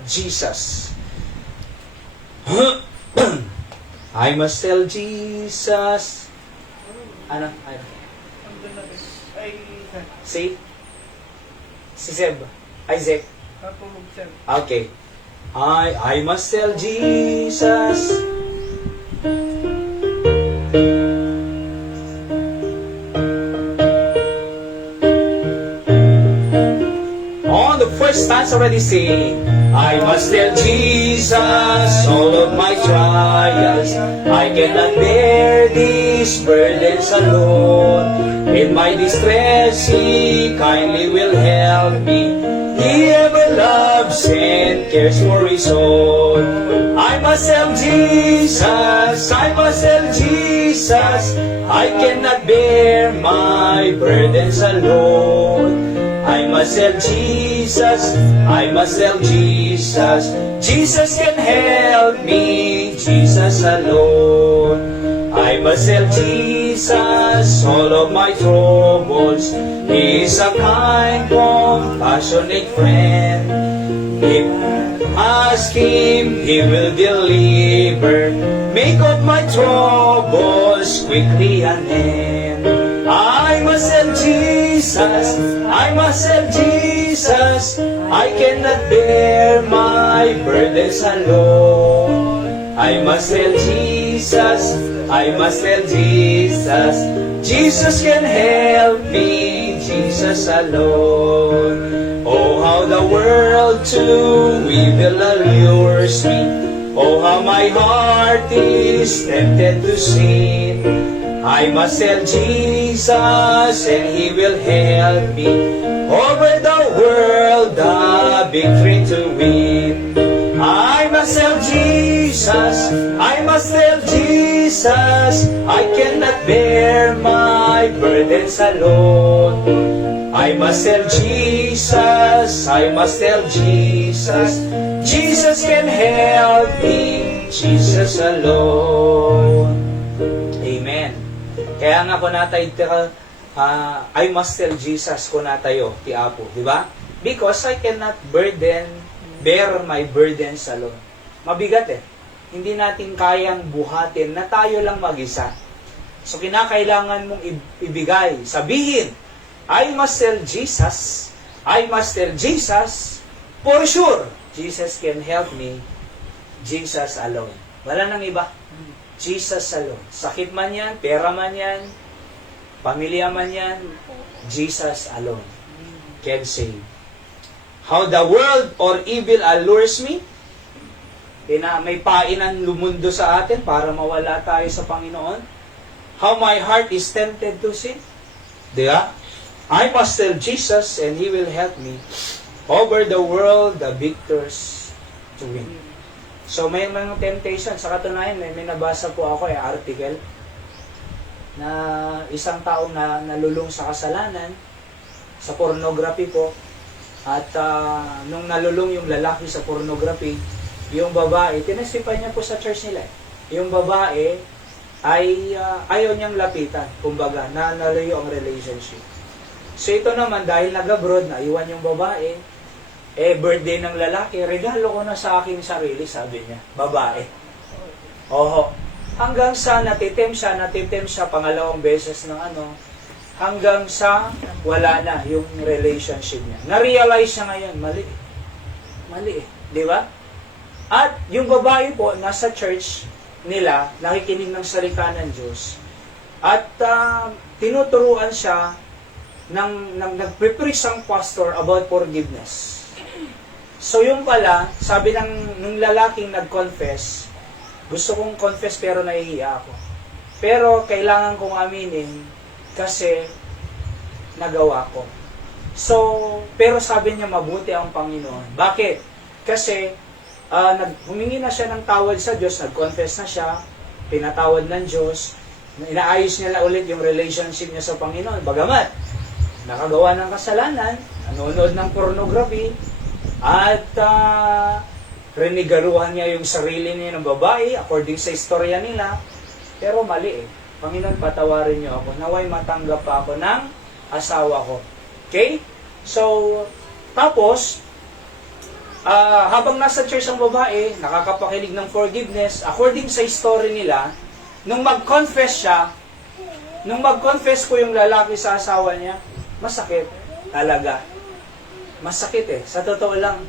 Jesus. I must tell Jesus. Ano? Si? Si Seb. Isaac. Okay. I must tell Jesus. On the first stanza already sing. I must tell Jesus all of my trials. I cannot bear these burdens alone. In my distress, He kindly will help me. He ever loves and cares for His own. I must tell Jesus, I must tell Jesus, I cannot bear my burdens alone. I must tell Jesus, I must tell Jesus, Jesus can help me, Jesus alone. I must tell Jesus all of my troubles. He is a kind, compassionate friend. If ask Him, He will deliver. Make of my troubles quickly an end. I must tell Jesus, I must tell Jesus, I cannot bear my burdens alone. I must tell Jesus, I must tell Jesus, Jesus can help me, Jesus alone. Oh, how the world to evil allures me. Oh, how my heart is tempted to sin. I must tell Jesus and He will help me. Over the world the victory to win. I must tell Jesus, I must tell Jesus, I cannot bear my burdens alone. I must tell Jesus, I must tell Jesus, Jesus can help me, Jesus alone. Amen. Kaya nga ko natay I must tell Jesus ko natayo ti Apo, di ba? Because I cannot bear my burdens alone. Mabigat Hindi natin kayang buhatin na tayo lang mag-isa. So kinakailangan mong ibigay, sabihin, I must tell Jesus, I must tell Jesus, for sure, Jesus can help me, Jesus alone. Wala nang iba. Jesus alone. Sakit man yan, pera man yan, pamilya man yan, Jesus alone can save. How the world or evil allures me, may painan lumundo sa atin para mawala tayo sa Panginoon. How my heart is tempted to sin. Diba? I must tell Jesus and He will help me. Over the world, the victors to win. So may mga temptation. Sa katunayan, may nabasa po ako article na isang taong na nalulung sa kasalanan, sa pornography po. At nung nalulung yung lalaki sa pornography, yung babae, tinestipan niya po sa church nila. Yung babae ay ayaw niyang lapitan. Kumbaga, nalayo ang relationship. So ito naman, dahil nag-abroad, naiwan yung babae, birthday ng lalaki, regalo ko na sa aking sarili, sabi niya. Babae. Oho. Hanggang sa natitem siya pangalawang beses ng hanggang sa wala na yung relationship niya. Na-realize niya ngayon, mali di ba? At yung babae po, nasa church nila, nakikinig ng salita ng Diyos, at tinuturuan siya nagpe-preach ang pastor about forgiveness. So yung pala, sabi nung lalaking nag-confess, gusto kong confess pero nahihiya ako. Pero kailangan kong aminin kasi nagawa ko. So, pero sabi niya mabuti ang Panginoon. Bakit? Kasi humingi na siya ng tawad sa Diyos, nag-confess na siya, pinatawad ng Diyos, inaayos niya na ulit yung relationship niya sa Panginoon. Bagamat, nakagawa ng kasalanan, nanonood ng pornography, at rinigaruhan niya yung sarili niya ng babae according sa istorya nila. Pero mali Panginoon, patawarin niyo ako. Naway matanggap pa ako ng asawa ko. Okay? So, tapos, Habang nasa church ang babae, nakakapakinig ng forgiveness, according sa story nila, nung mag-confess po yung lalaki sa asawa niya, masakit talaga. Masakit sa totoo lang.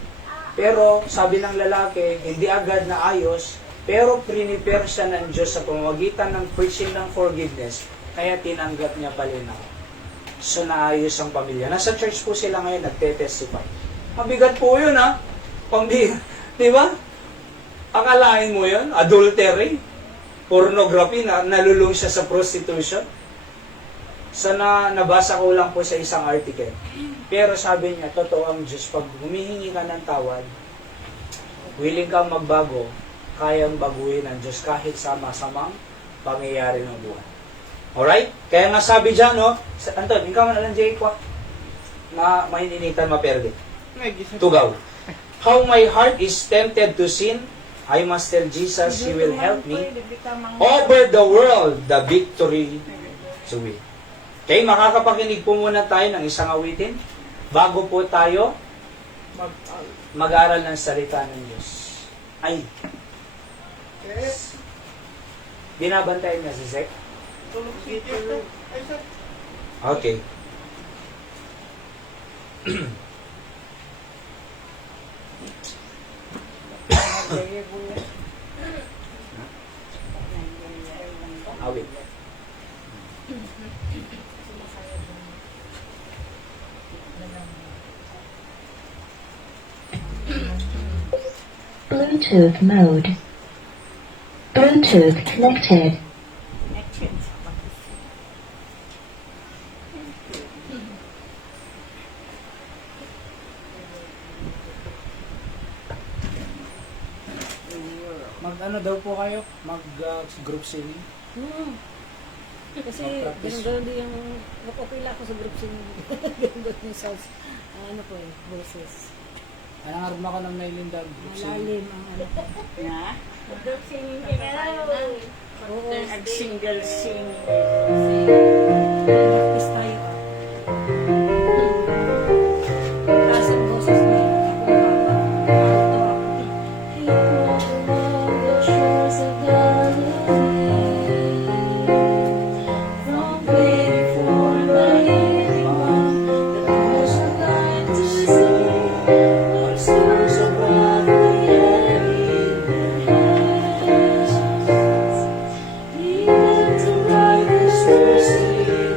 Pero sabi ng lalaki, hindi agad na ayos, pero prepare siya ng Diyos sa pamamagitan ng preaching ng forgiveness, kaya tinanggap niya palinaw. So naayos ang pamilya. Nasa church po sila ngayon, nagte-testify. Mabigat po yun di ba? Akalain mo yun? Adultery? Pornography, nalulung siya sa prostitution? Nabasa ko lang po sa isang article. Pero sabi niya, totoo ang Diyos, pag humihingi ka ng tawad, willing kang magbago, kayang baguhin ng Diyos kahit sa masamang pangyayari ng buhay. Alright? Kaya nga sabi dyan, Anton, ikaw man lang, Jay, na mahininitan maperde. Tugaw. How my heart is tempted to sin, I must tell Jesus, He will help me. Over the world, the victory to win. Okay, makakapakinig po muna tayo ng isang awitin bago po tayo mag-aral ng salita ng Diyos. Ay. Binabantayan niya si Zek? Okay. Awit. Bluetooth mode. Bluetooth connected. Mag-ano daw po kayo? Mag-group singing? Kasi ganun din yung okay lang ako sa group singing. Ganun yung sounds. Ano po boses. Anong arma ko ng Nailin Dab? Malalim ang ano po. Na? Group singing kaya oo. Nag-single sing. Practice tayo. Taas ang boses niya.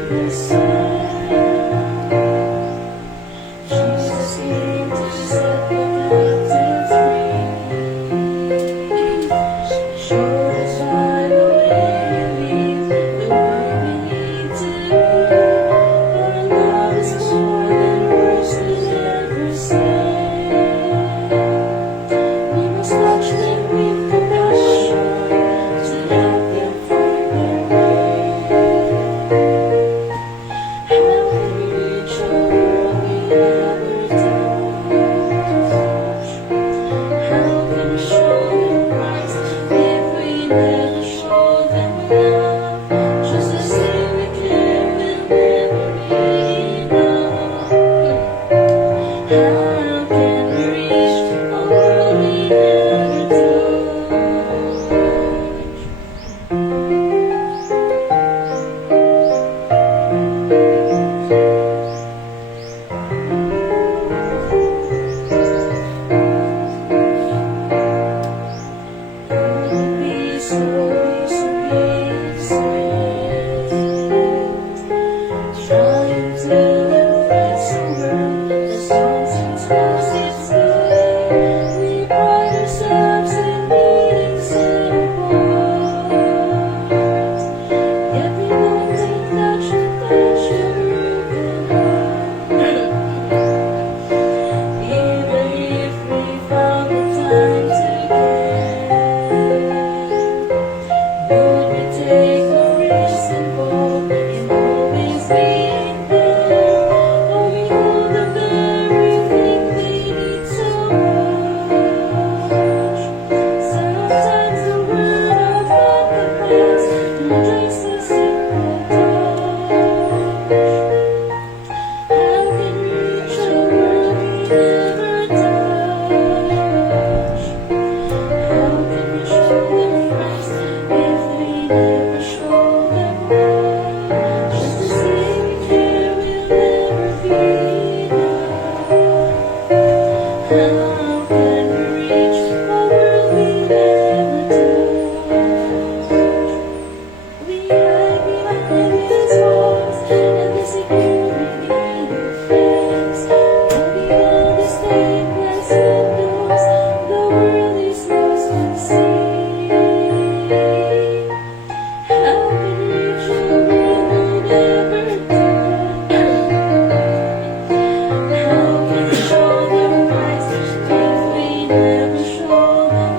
This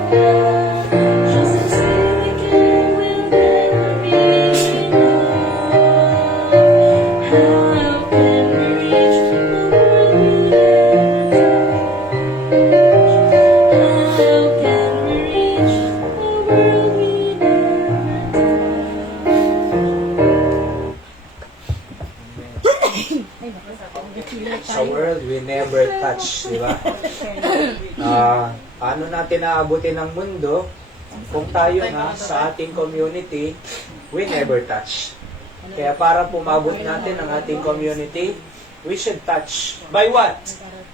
Sa world, we never touch, di ba? Paano natin naabutin ang mundo kung tayo nga sa ating community, we never touch. Kaya para pumabot natin ang ating community, we should touch. By what?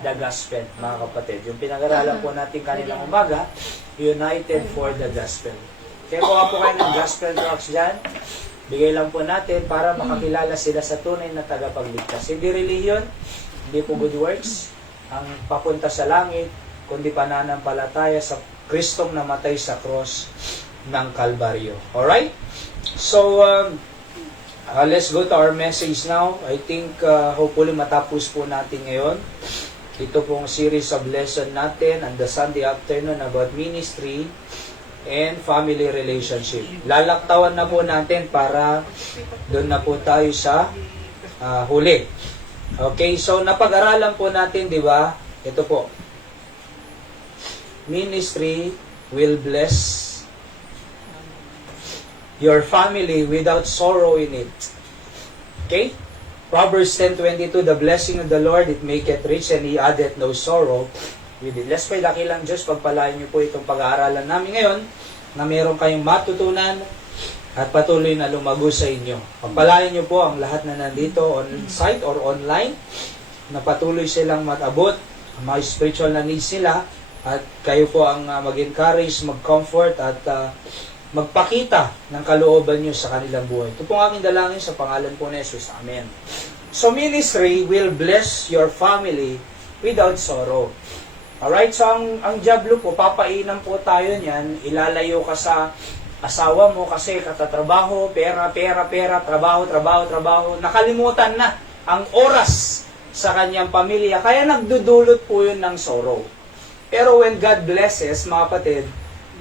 The gospel, mga kapatid. Yung pinag-aralan po natin kanilang umaga, United for the Gospel. Kaya kuha po kayo ng gospel tracts dyan. Bigay lang po natin para makakilala sila sa tunay na tagapagligtas. Hindi relihiyon, hindi po good works, ang papunta sa langit, kundi pananampalataya sa Kristong namatay sa cross ng Kalbaryo. Alright? So, let's go to our message now. I think, hopefully matapos po natin ngayon. Ito pong series of lesson natin on the Sunday afternoon about ministry and family relationship. Lalaktawan na po natin para doon na po tayo sa huli. Okay, so napag-aralan po natin, di ba? Ito po. Ministry will bless your family without sorrow in it. Okay? Proverbs 10:22, the blessing of the Lord, it maketh rich, and He addeth no sorrow with it. Let's pray, dakilang Diyos, pagpalain niyo po itong pag-aaralan namin ngayon, na meron kayong matutunan at patuloy na lumago sa inyo. Pagpalain niyo po ang lahat na nandito on-site or online, na patuloy silang matabot ang mga spiritual na needs nila, at kayo po ang mag-encourage, mag-comfort, at magpakita ng kalooban niyo sa kanilang buhay. Ito po ang aking dalangin sa pangalan po ni Jesus. Amen. So ministry will bless your family without sorrow. Alright, so ang diablo po, papainan po tayo niyan, ilalayo ka sa asawa mo kasi katatrabaho, pera, trabaho. Nakalimutan na ang oras sa kanyang pamilya, kaya nagdudulot po yun ng sorrow. Pero when God blesses, mga kapatid,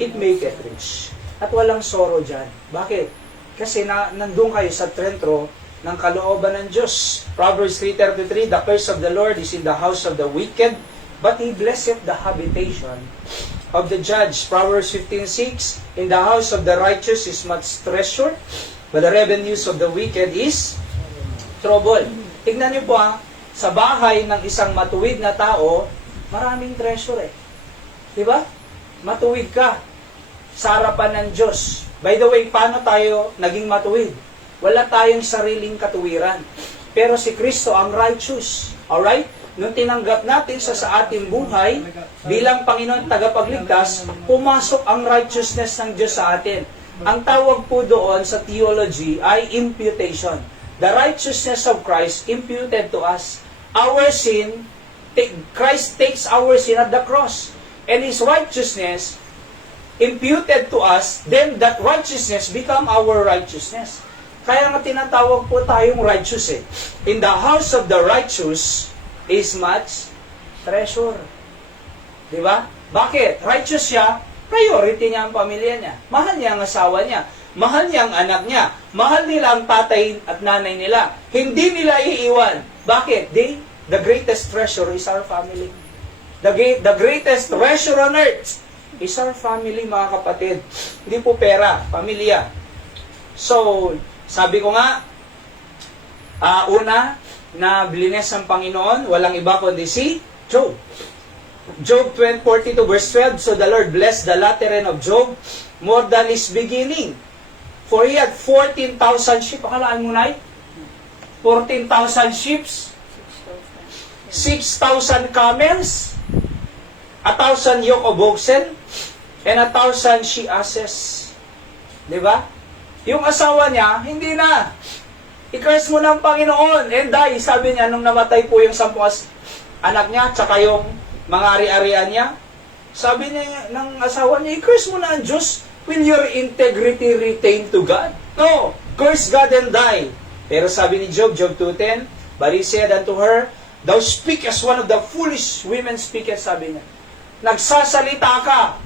it maketh rich. At walang sorrow dyan. Bakit? Kasi nandun kayo sa trentro ng kalooban ng Diyos. Proverbs 3:33, the curse of the Lord is in the house of the wicked, but He blesseth the habitation of the judge. Proverbs 15:6, in the house of the righteous is much treasure, but the revenues of the wicked is trouble. Tignan niyo po sa bahay ng isang matuwid na tao, maraming treasure Di ba? Matuwid ka sa harapan ng Diyos. By the way, paano tayo naging matuwid? Wala tayong sariling katuwiran. Pero si Kristo ang righteous. Alright? Nung tinanggap natin sa ating buhay, bilang Panginoon tagapagligtas, pumasok ang righteousness ng Diyos sa atin. Ang tawag po doon sa theology ay imputation. The righteousness of Christ imputed to us. Our sin, Christ takes our sin at the cross. And His righteousness imputed to us, then that righteousness become our righteousness. Kaya nga tinatawag po tayong righteous In the house of the righteous is much treasure. Di ba? Bakit? Righteous siya, priority niya ang pamilya niya. Mahal niya ang asawa niya. Mahal niya ang anak niya. Mahal nila ang tatay at nanay nila. Hindi nila iiwan. Bakit? The greatest treasure is our family. The greatest treasure on earth is our family, mga kapatid. Hindi po pera, pamilya. So, sabi ko nga, una, na blines ang Panginoon, walang iba kundi si Job. Job 42 verse 12, so the Lord blessed the latter end of Job more than his beginning. For he had 14,000 sheep. Akalaan mo na 14,000 sheep, 6,000 camels, 1,000 yoke of oxen, and 1,000 she-asses. Diba? Yung asawa niya, hindi na. I-curse mo ng Panginoon. And die, sabi niya, nung namatay po yung 10 anak niya, tsaka yung mga ari-arian niya, sabi niya ng asawa niya, i-curse mo na ang Diyos. Will your integrity retain to God? No. Curse God and die. Pero sabi ni Job, Job 2:10, but he said unto her, thou speak as one of the foolish women speaketh, sabi niya. Nagsasalita ka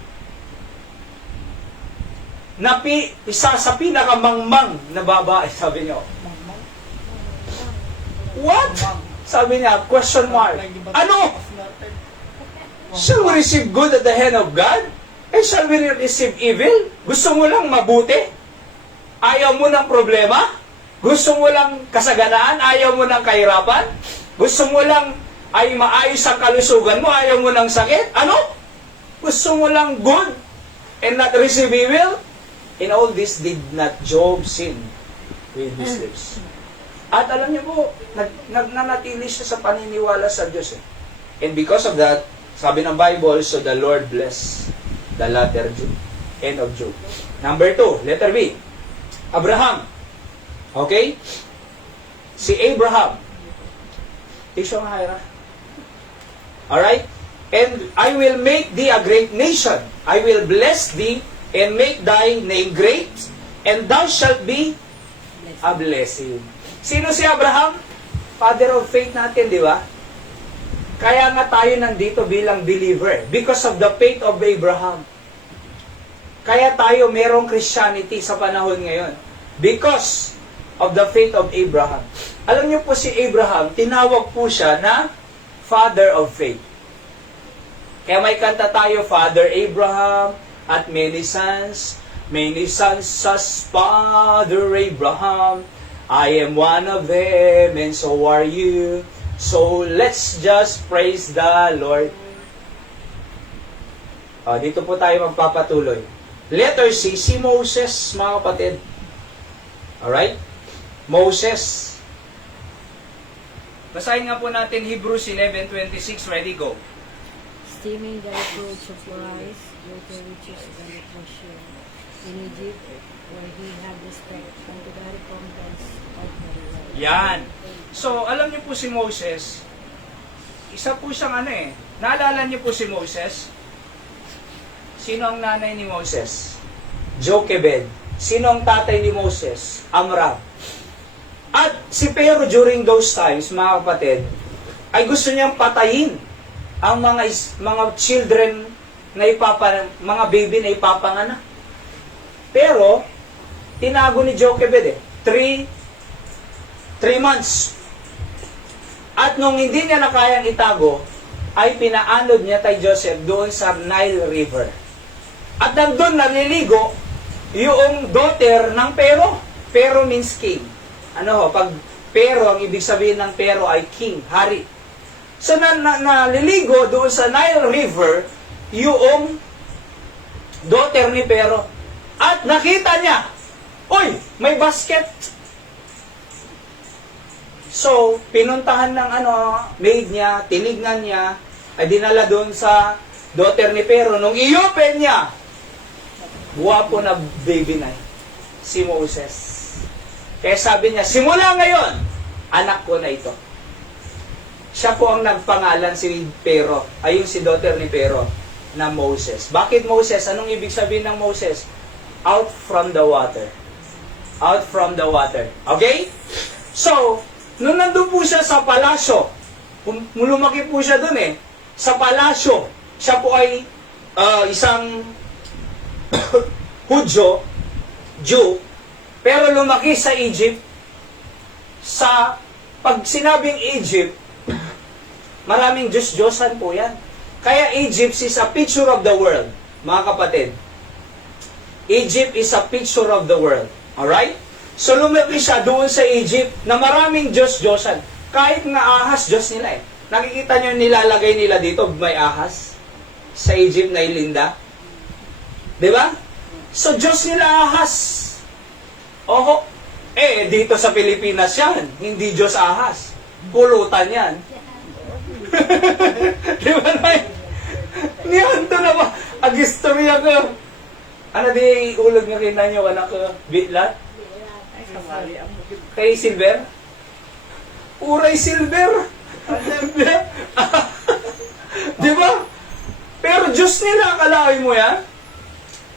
na isa sa pinakamangmang na babae, sabi niyo. What? Sabi niya, question mark. Ano? Shall we receive good at the hand of God? And shall we receive evil? Gusto mo lang mabuti? Ayaw mo ng problema? Gusto mo lang kasaganaan? Ayaw mo ng kahirapan? Gusto mo lang ay maayos ang kalusugan mo? Ayaw mo ng sakit? Ano? Gusto mo lang good and not receive evil? In all this did not Job sin with his lips. At alam niyo po, nanatili siya sa paniniwala sa Diyos. And because of that, sabi ng Bible, so the Lord bless the latter end of Job. Number 2, letter B. Abraham. Okay? Si Abraham. Tisyo nga, Hira. Alright? And I will make thee a great nation. I will bless thee and make thy name great, and thou shalt be a blessing. Sino si Abraham? Father of faith natin, di ba? Kaya nga tayo nandito bilang believer because of the faith of Abraham. Kaya tayo merong Christianity sa panahon ngayon because of the faith of Abraham. Alam niyo po si Abraham, tinawag po siya na Father of Faith. Kaya may kanta tayo, Father Abraham at many sons as Father Abraham. I am one of them and so are you. So let's just praise the Lord. Dito po tayo magpapatuloy. Letter C, si Moses, mga kapatid. Alright? Moses. Basahin nga po natin Hebrews 11:26. Ready, go. Esteeming the reproach of Christ, greater riches than the treasure in Egypt, where he had respect unto the recompense of the reward. Yan. So, alam niyo po si Moses, isa po siyang naalala niyo po si Moses? Sino ang nanay ni Moses? Jochebed. Sino ang tatay ni Moses? Amram. At si Pero during those times, mga kapatid, ay gusto niyang patayin ang mga children na mga baby na ipapanganak. Pero, tinago ni Jochebed 3 months. At nung hindi niya na kayang itago, ay pinaanod niya kay Joseph doon sa Nile River. At nandun naliligo yung daughter ng Pero. Pero means king. Pag Pero, ang ibig sabihin ng Pero ay king, hari. So, naliligo doon sa Nile River yung daughter ni Pero. At nakita niya, uy, may basket. So, pinuntahan ng maid niya, tinignan niya, ay dinala doon sa daughter ni Pero. Nung i-open niya, guwapo na baby na si Moses. Kaya sabi niya, simula ngayon, anak ko na ito. Siya po ang nagpangalan si Pero, ay yung si daughter ni Pero, na Moses. Bakit Moses? Anong ibig sabihin ng Moses? Out from the water. Out from the water. Okay? So, nung nandun po siya sa palasyo, lumaki po siya dun sa palasyo, siya po ay isang Hudyo, Jew, pero lumaki sa Egypt. Pag sinabing Egypt, maraming Diyos-Diyosan po yan. Kaya Egypt is a picture of the world, mga kapatid. Egypt is a picture of the world. Alright? So lumaki siya doon sa Egypt na maraming Diyos-Diyosan. Kahit nga ahas, Diyos nila Nakikita nyo nilalagay nila dito, may ahas sa Egypt na ilinda. Diba? So Diyos nila ahas. Oho. Dito sa Pilipinas yan, hindi Diyos ahas. Pulutan yan. Diba na niyan to na ba? Agistorya ko. Di ulog nga kinan nyo, anak ko, bitlat? Kay Silver? Uray Silver! Diba? Pero Diyos nila, akalain mo yan?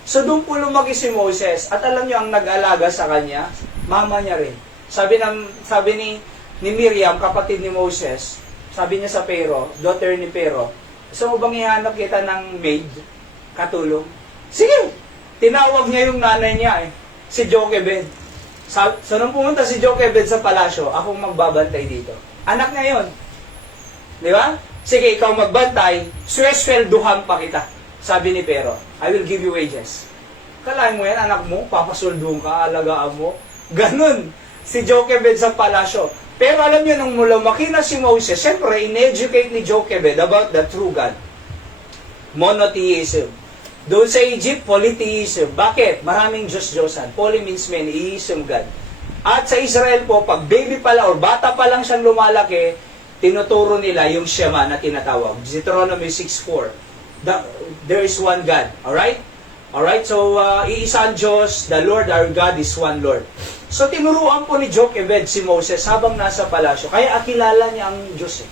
So doon po lumaki si Moses. At alam niyo, ang nag-alaga sa kanya, mama niya rin. Sabi ni Miriam, kapatid ni Moses, sabi niya sa Pero, daughter ni Pero, gusto mo bang ihanap kita ng maid? Katulong? Sige! tinawag niya yung nanay niya si Jochebed. So nung pumunta si Jochebed sa palasyo, akong magbabantay dito. Anak niya yun. Di ba? Sige, ikaw magbantay, sweswelduhan pa kita. Sabi ni Pero, I will give you wages. Kalahin mo yan, anak mo, papasulduhan ka, alagaan mo. Ganun, si Jochebed sa palasyo. Pero alam niyo, nung lumaki na si Moses, siyempre, in-educate ni Jochebed about the true God. Monotheism. Doon sa Egypt, polytheism. Bakit? Maraming Diyos-Diyosan. Poly means many, iism God. At sa Israel po, pag baby pa lang or bata pa lang siyang lumalaki, tinuturo nila yung Shema na tinatawag. Deuteronomy 6:4. There is one God. Alright? Alright? So, iisa ang Diyos, the Lord our God is one Lord. So, tinuruan po ni Jochebed si Moses habang nasa palasyo. Kaya akilala niya ang Diyos.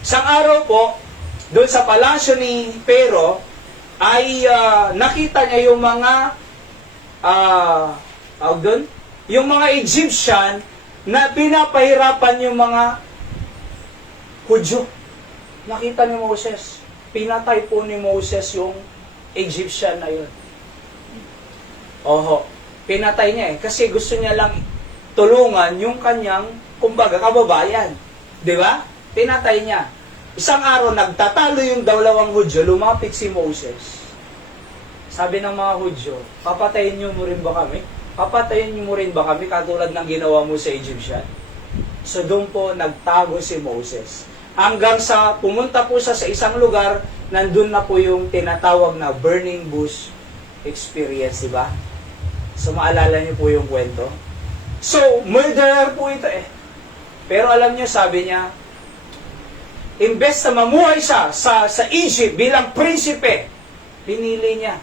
Isang araw po, doon sa palasyo ni Pero, ay nakita niya yung mga yung mga Egyptian na pinapahirapan yung mga Hudyo. Nakita ni Moses. Pinatay po ni Moses yung Egyptian na yun. Oho. Pinatay niya kasi gusto niya lang tulungan yung kanyang, kumbaga, kababayan. Di ba? Pinatay niya. Isang araw, nagtatalo yung dalawang Hudyo, lumapit si Moses. Sabi ng mga Hudyo, papatayin niyo mo rin ba kami? Papatayin niyo mo rin ba kami katulad ng ginawa mo sa Egyptian? So doon po nagtago si Moses. Hanggang sa pumunta po siya sa isang lugar, nandun na po yung tinatawag na burning bush experience, di ba? So maalala niyo po yung kwento. So, murderer po ito Pero alam niyo, sabi niya, imbes na mamuhay siya sa Egypt bilang prinsipe, pinili niya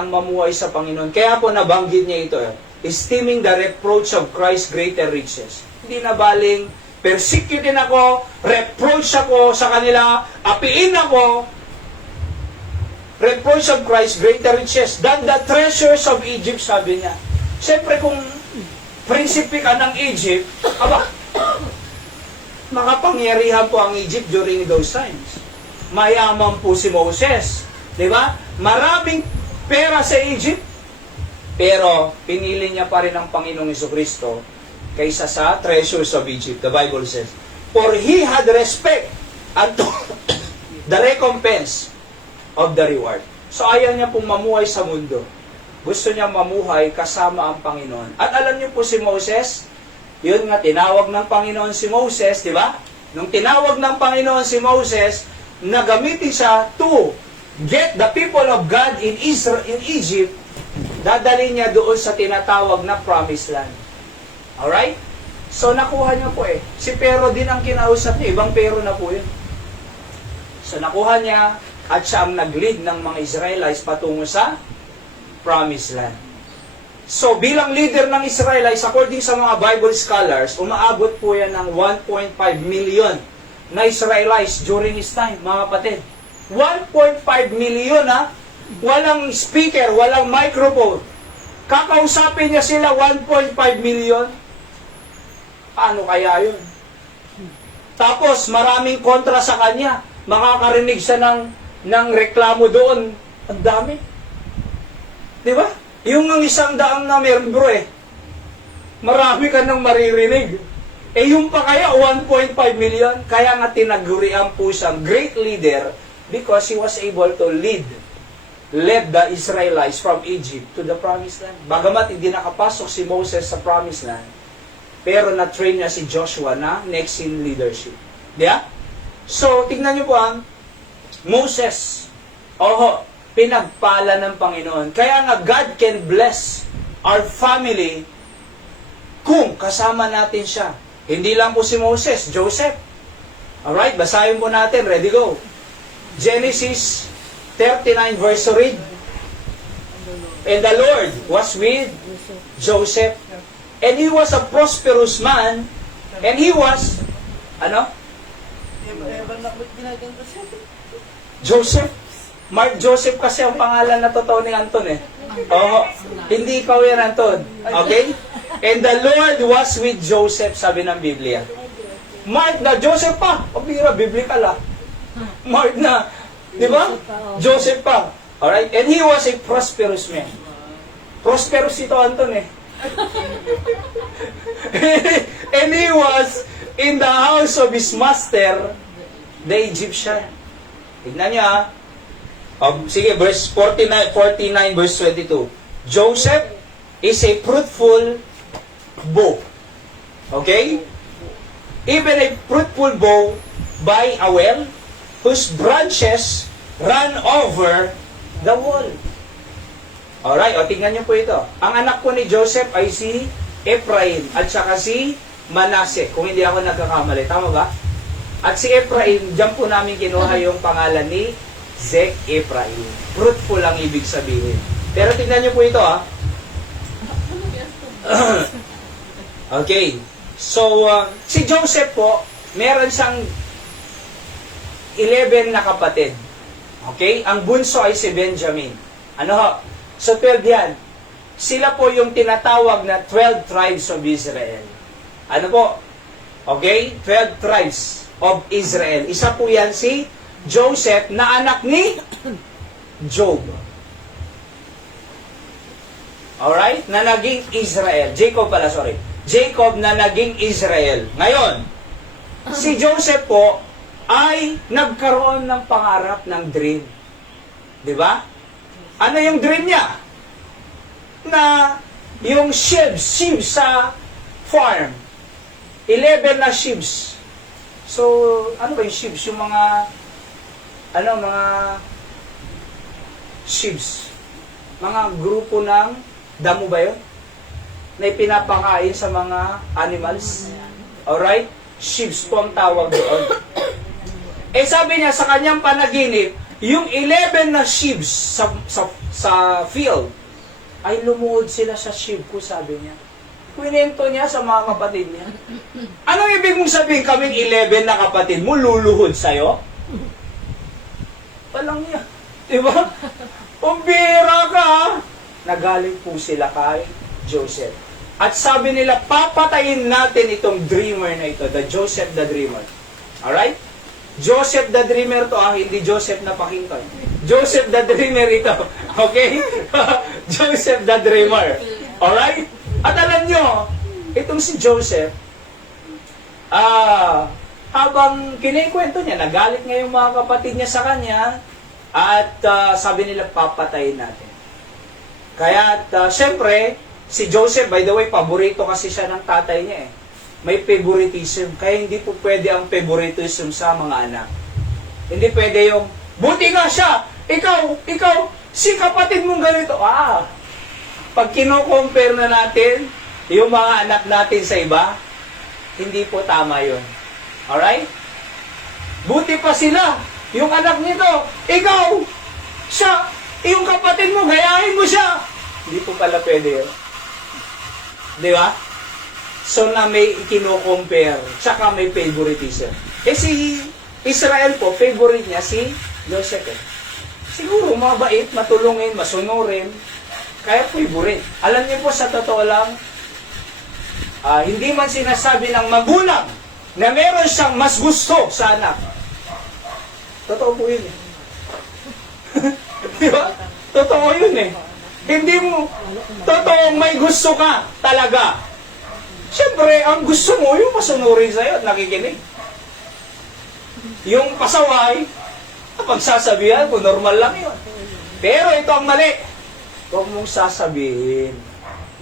ang mamuhay sa Panginoon. Kaya po nabanggit niya ito, esteeming the reproach of Christ greater riches. Hindi na baling, persecutin ako, reproach ako sa kanila, apiin ako, reproach of Christ greater riches than the treasures of Egypt, sabi niya. Siyempre kung prinsipe ka ng Egypt, makapangyarihan po ang Egypt during those times. Mayaman po si Moses. Di ba? Maraming pera sa Egypt. Pero, pinili niya pa rin ang Panginoong Jesucristo kaysa sa treasures of Egypt. The Bible says, for he had respect unto the recompense of the reward. So, ayaw niya pong mamuhay sa mundo. Gusto niya mamuhay kasama ang Panginoon. At alam niyo po si Moses, yun nga, tinawag ng Panginoon si Moses, di ba? Nung tinawag ng Panginoon si Moses, nagamitin siya to get the people of God in Egypt, dadalhin niya doon sa tinatawag na promised land. Alright? So, nakuha niya po Si Pero din ang kinausap niya, ibang Pero na po yun. So, nakuha niya, at siya ang nag-lead ng mga Israelites patungo sa promised land. So, bilang leader ng Israelites, according sa mga Bible scholars, umaabot po yan ng 1.5 million na Israelites during his time, mga kapatid. 1.5 million, walang speaker, walang microphone. Kakausapin niya sila 1.5 million. Paano kaya yun? Tapos, maraming kontra sa kanya. Makakarinig siya ng reklamo doon. Ang dami. Di ba? Yung ang 100 na membro marami ka nang maririnig. Yung pa kaya 1.5 million, kaya nga tinagurian po siyang great leader because he was able to led the Israelites from Egypt to the promised land. Bagamat hindi nakapasok si Moses sa promised land, pero na-train niya si Joshua na next in leadership. Yeah? So, tingnan niyo po Moses. Pinagpala ng Panginoon. Kaya nga God can bless our family kung kasama natin siya. Hindi lang po si Moses, Joseph. Alright, basahin po natin. Ready, go. Genesis 39 verse to read. And the Lord was with Joseph. And he was a prosperous man. And he was, Joseph. Mark Joseph kasi ang pangalan na totoo ni Anton Hindi ikaw yan, Anton. Okay? And the Lord was with Joseph, sabi ng Biblia. Mark na, Joseph pa. Pabira, biblical Mark na. Di ba? Joseph pa. Alright? And he was a prosperous man. Prosperous ito, Anton eh. And he was in the house of his master, the Egyptian. Tignan niyo ha. Sige, verse 49, verse 22. Joseph is a fruitful bow. Okay? Even a fruitful bow by a well, whose branches run over the wall. Alright, o tingnan niyo po ito. Ang anak po ni Joseph ay si Ephraim at saka si Manasseh, kung hindi ako nagkakamali. Tama ba? At si Ephraim, diyan po namin kinuha yung pangalan ni Zek Ephraim. Fruitful ang ibig sabihin. Pero tingnan niyo po ito ha. Okay. So, si Joseph po, meron siyang 11 na kapatid. Okay? Ang bunso ay si Benjamin. Ano ho? So, 12 yan. Sila po yung tinatawag na 12 tribes of Israel. Ano po? Okay? 12 tribes of Israel. Isa po yan si Joseph na anak ni Job. Alright? Na naging Israel. Jacob pala, sorry. Jacob na naging Israel. Ngayon, si Joseph po ay nagkaroon ng pangarap ng dream. Di ba? Ano yung dream niya? Na yung sheep sa farm. 11 na sheep. So, ano ba yung sheep? Yung mga sheep. Mga grupo ng damo ba yun? Na ipinapakain sa mga animals. Alright? Sheep po ang tawag doon. Eh sabi niya sa kanyang panaginip, yung 11 na sheep sa field, ay lumuhod sila sa sheep ko, sabi niya. Kwento niya sa mga kapatid niya. Anong ibig mong sabihin kaming 11 na kapatid mo, luluhod sa'yo? Walang niya. Diba? Pambira ka! Nagaling po sila kay Joseph. At sabi nila, papatayin natin itong dreamer na ito, the Joseph the Dreamer. Alright? Joseph the Dreamer to, hindi Joseph na pakinggan. Joseph the Dreamer ito. Okay? Joseph the Dreamer. Alright? At alam nyo, itong si Joseph, habang kinikwento niya, nagalit nga yung mga kapatid niya sa kanya, at sabi nila, papatayin natin. Kaya, syempre, si Joseph, by the way, paborito kasi siya ng tatay niya eh. May favoritism. Kaya hindi po pwede ang favoritism sa mga anak. Hindi pwede yung, buti nga siya! Ikaw, si kapatid mong ganito. Pag kino-compare na natin yung mga anak natin sa iba, hindi po tama yun. Alright? Buti pa sila. Yung anak nito, ikaw, siya, yung kapatid mo, gayahin mo siya. Hindi po pala pwede yun. Di ba? So na may kino-compare, tsaka may favoritism. Si Israel po, favorite niya si Joseph eh. Siguro mabait, matulungin, masunurin, kaya favorite. Alam niyo po, sa totoo lang, hindi man sinasabi ng magulang na meron siyang mas gusto sa anak. Totoo po yun eh. Di ba? Totoo yun eh. Hindi mo, totoong may gusto ka talaga. Siyempre, ang gusto mo, yung masunurin sa'yo at nakikinig. Yung pasaway, pagsasabihan ko, normal lang yun. Pero ito ang mali. Huwag mong sasabihin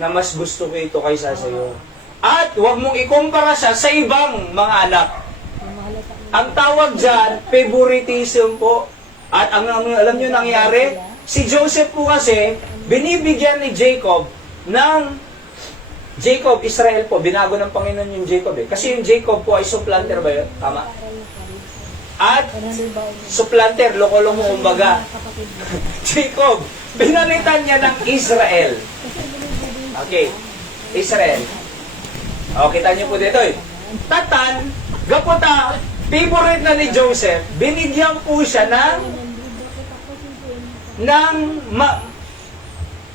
na mas gusto ko ito kaysa sa'yo. At huwag mong ikumpara siya sa ibang mga anak. Ang tawag dyan, favoritism po. At alam nyo nangyari, si Joseph po kasi, binibigyan ni Jacob ng Jacob, Israel po, binago ng Panginoon yung Jacob eh. Kasi yung Jacob po ay supplanter ba yun? Tama? At supplanter, loko-loko kumbaga. Jacob, binalitan niya ng Israel. Okay, Israel. O, kita niyo po dito eh. Tatan, gaputa, favorite na ni Joseph, binigyan po siya ng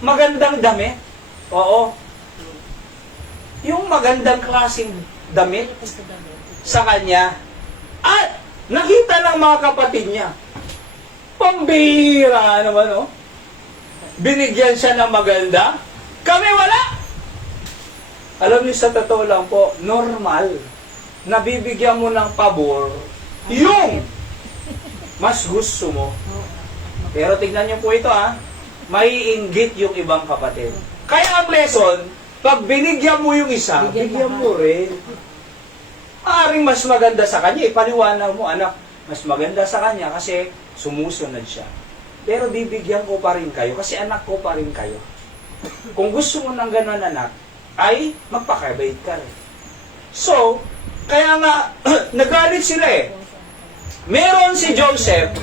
magandang damit. Oo. Yung magandang klaseng damit sa kanya. At nakita ng mga kapatid niya. Pambihira naman, oh. Binigyan siya ng maganda. Kami wala. Alam niyo, sa totoo lang po, normal. Nabibigyan mo ng pabor yung mas gusto mo. Pero tignan niyo po ito, ha. Maiinggit yung ibang kapatid. Kaya ang lesson, pag binigyan mo yung isa, bigyan mo rin. Maaring mas maganda sa kanya, ipaliwanag mo, anak, mas maganda sa kanya kasi sumusunod siya. Pero bibigyan ko pa rin kayo kasi anak ko pa rin kayo. Kung gusto mo ng ganun, anak, ay magpakabait ka rin. So, kaya nga, nagalit sila eh. Meron si Joseph,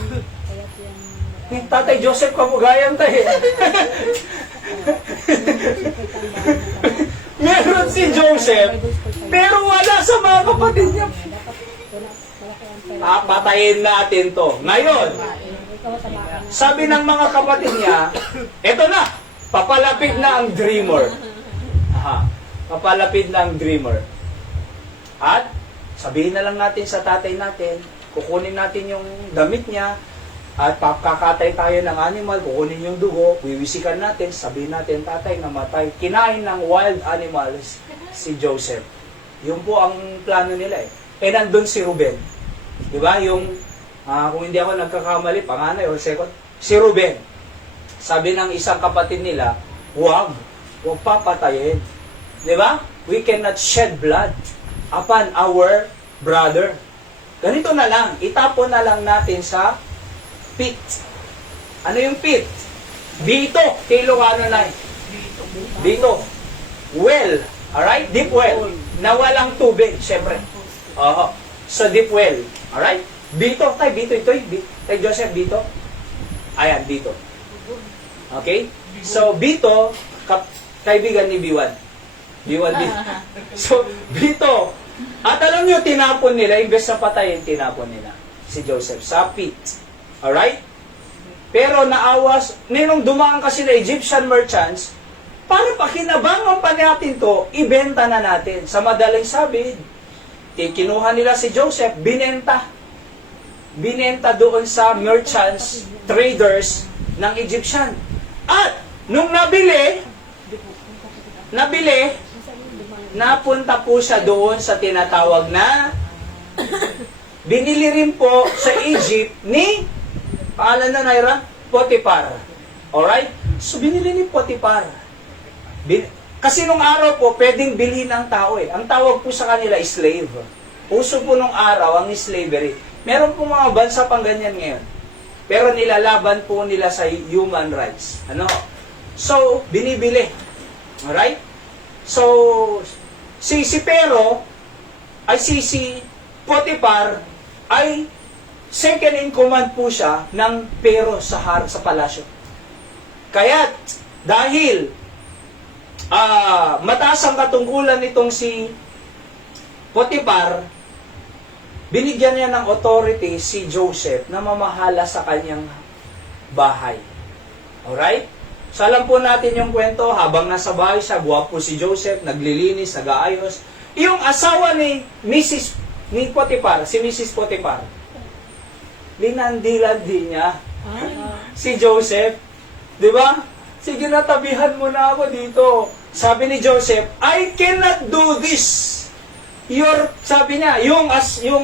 Tatay Joseph, kamugayang tayo. Meron si Joseph, pero wala sa mga kapatid niya. Patayin natin to. Ngayon, sabi ng mga kapatid niya, eto na, papalapit na ang dreamer. Aha, papalapit na ang dreamer. At, sabihin na lang natin sa tatay natin, kukunin natin yung damit niya, at kakatay tayo ng animal, kukunin yung dugo, wiwisikan natin, sabihin natin, tatay, namatay. Kinain ng wild animals si Joseph. Yun po ang plano nila eh. Eh, nandun si Ruben. Diba? Yung, kung hindi ako nagkakamali, panganay or second, si Ruben. Sabi ng isang kapatid nila, huwag papatayin. Diba? We cannot shed blood upon our brother. Ganito na lang, itapon na lang natin sa pit. Ano yung pit? Dito, Ilocano na. Dito. Well. Alright? Deep well. Na walang tubig, syempre. Oo. So, deep well. Alright? Dito, dito, ito. Tay Joseph, dito. Ayan, dito. Okay? So, dito, kaibigan ni B1. B1 dito. So, dito. At alam nyo, tinapon nila, imbes na patayin, tinapon nila si Joseph sa pit. Alright? Pero naawas, nung dumaan kasi na Egyptian merchants, para pakinabangan pa natin to, ibenta na natin. Sa madaling sabi, kinuha nila si Joseph, binenta. Binenta doon sa merchants, traders ng Egyptian. At, nung nabili, napunta po siya doon sa tinatawag na binili rin po sa Egypt ni pangalan na Naira? Potiphar. Alright? So, binili ni Potiphar. Kasi nung araw po, pwedeng bilhin ng tao eh. Ang tawag po sa kanila, slave. Uso po nung araw ang slavery. Meron po mga bansa pang ganyan ngayon. Pero nilalaban po nila sa human rights. Ano? So, binibili. Alright? So, si Potiphar ay second in command po siya ng Pero sa palasyo. Kaya dahil mataas ang katungkulan nitong si Potiphar, binigyan niya ng authority si Joseph na mamahala sa kanyang bahay. Alright? So alam po natin yung kwento, habang nasa bahay siya, gwapo si Joseph, naglilinis, nag-aayos. Yung asawa ni Potiphar, si Mrs. Potiphar, linandilandi niya si Joseph. Di ba? Sige, natabihan mo na ako dito. Sabi ni Joseph, I cannot do this. Sabi niya, yung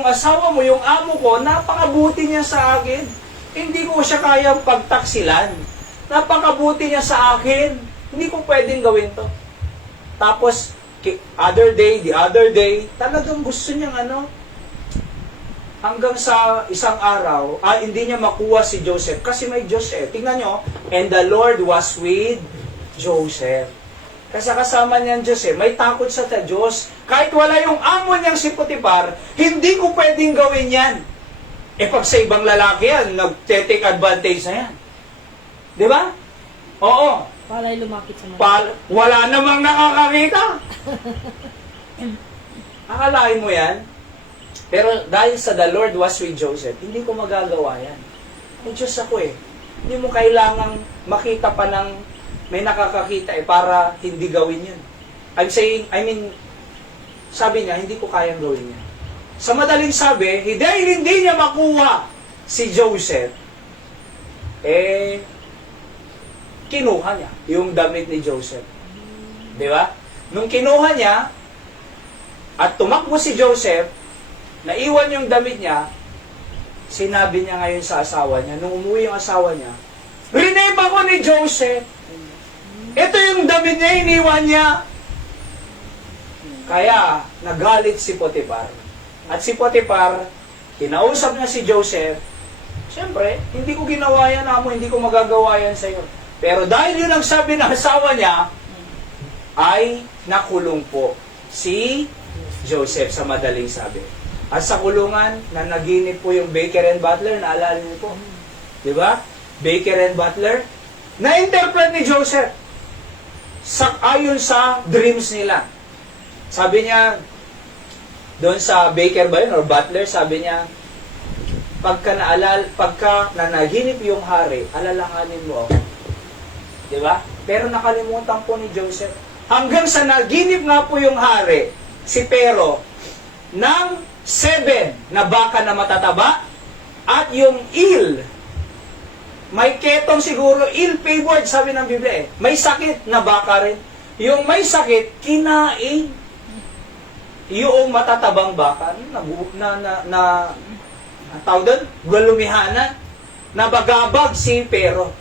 asawa mo, yung amo ko, napakabuti niya sa akin. Hindi ko siya kayang pagtaksilan. Napakabuti niya sa akin. Hindi ko pwedeng gawin to. Tapos, the other day, talagang gusto niyang hanggang sa isang araw, hindi niya makuha si Joseph kasi may Joseph. Tingnan nyo, and the Lord was with Joseph. Kasi kasama niyan Joseph, may takot sa Diyos. Kahit wala yung amo niyang si Potiphar, hindi ko pwedeng gawin yan. Pag sa ibang lalaki yan, nag-take advantage na yan. Di ba? Oo. Pala'y lumapit sa mga. Wala namang nakakakita. Akalain mo yan? Pero dahil sa the Lord was with Joseph, hindi ko magagawa yan. May Diyos ako eh. Hindi mo kailangang makita pa ng may nakakakita para hindi gawin yun. Sabi niya, hindi ko kayang gawin yan. Sa madaling sabi, dahil hindi niya makuha si Joseph, kinuha niya yung damit ni Joseph. Di ba? Nung kinuha niya, at tumakbo si Joseph, naiwan yung damit niya, sinabi niya ngayon sa asawa niya, nung umuwi yung asawa niya, "Riname ako ni Joseph. Ito yung damit niya, iniwan niya." Kaya, nagalit si Potiphar. At si Potiphar, kinausap niya si Joseph, "Siyempre, hindi ko ginawa yan, amo, hindi ko magagawa yan sa'yo." Pero dahil yun ang sabi ng asawa niya, ay nakulong po si Joseph sa madaling sabi. At sa kulungan, na naginip po yung Baker and Butler, naalala niyo po. Di ba? Baker and Butler, na-interpret ni Joseph ayon sa dreams nila. Sabi niya, doon sa Baker ba yun, or Butler, sabi niya, pagka nanaginip yung hari, alalahanin mo ako. Di ba? Pero nakalimutan po ni Joseph. Hanggang sa naginip nga po yung hari, si Pero, ng 7 na baka na matataba, at yung may ketong siguro, ill-favored, sabi ng Biblia eh. May sakit na baka rin. Yung may sakit, kinain yung matatabang baka, tawag doon, galumihanan, nabagabag si Pero.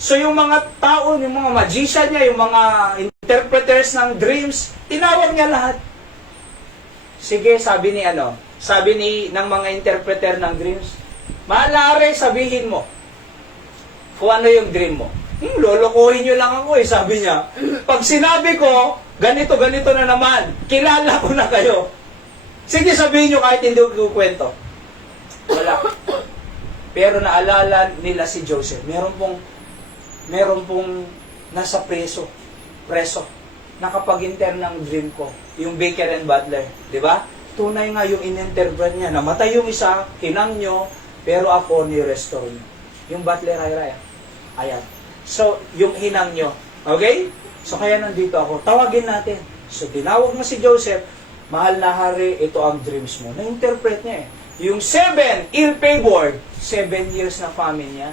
So yung mga tao, yung mga magician niya, yung mga interpreters ng dreams, tinawag niya lahat. Sige, sabi ng mga interpreter ng dreams, "Malare, sabihin mo kung ano yung dream mo." "Lolokohin nyo lang ako eh," sabi niya. "Pag sinabi ko, ganito na naman, kilala ko na kayo. Sige, sabihin nyo kahit hindi ko kwento." Wala. Pero naalala nila si Joseph. Meron pong nasa preso, nakapag-inter ng dream ko, yung Baker and Butler, di ba? Tunay nga yung in-interpret niya, namatay yung isa, hinang nyo, pero ako ni-restore nyo. Yung Butler ay ayan. So, yung hinang nyo, okay? So, kaya nandito ako, tawagin natin. So, tinawag mo si Joseph, "Mahal na hari, ito ang dreams mo." Na-interpret niya eh. Yung 7, ill-favored, 7 years na famine niya.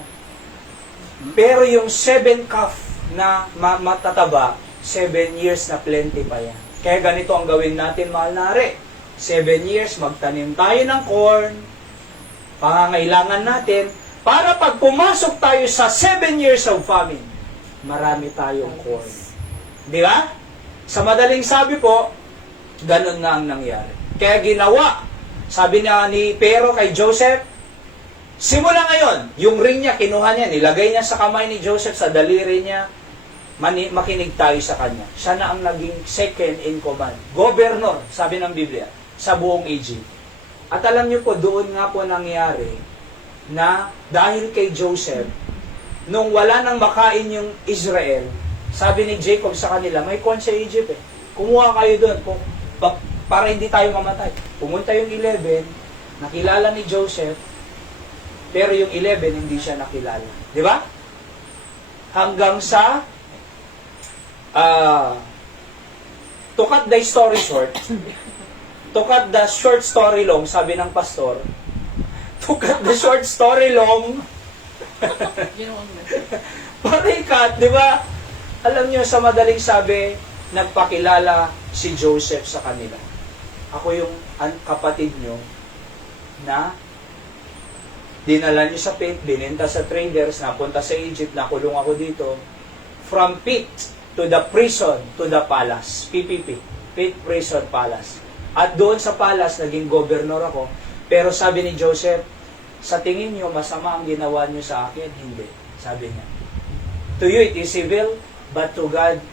Pero yung 7 calf na matataba, 7 years na plenty pa yan. Kaya ganito ang gawin natin, mahal na hari. 7 years, magtanim tayo ng corn, pangangailangan natin, para pag pumasok tayo sa 7 years of famine, marami tayong corn. Di ba? Sa madaling sabi po, ganun na ang nangyari. Kaya ginawa, sabi na ni Pero kay Joseph, simula ngayon, yung ring niya, kinuha niya, nilagay niya sa kamay ni Joseph, sa daliri niya, makinig tayo sa kanya. Siya na ang naging second in command. Governor, sabi ng Biblia, sa buong Egypt. At alam niyo po, doon nga po nangyari na dahil kay Joseph, nung wala nang makain yung Israel, sabi ni Jacob sa kanila, may corn sa Egypt eh. Kumuha kayo doon para hindi tayo mamatay. Pumunta yung 11, nakilala ni Joseph, pero yung 11, hindi siya nakilala. Di ba? Hanggang sa, to cut the story short, to cut the short story long, sabi ng pastor, to cut the short story long, parikat, di ba? Alam niyo, sa madaling sabi, nagpakilala si Joseph sa kanila. Ako yung kapatid niyo na dinala niyo sa pit, bininta sa traders, napunta sa Egypt, nakulong ako dito. From pit to the prison to the palace. PPP. Pit, prison, palace. At doon sa palace, naging governor ako. Pero sabi ni Joseph, sa tingin niyo, masama ang ginawa niyo sa akin? Hindi. Sabi niya. To you it is evil, but to God,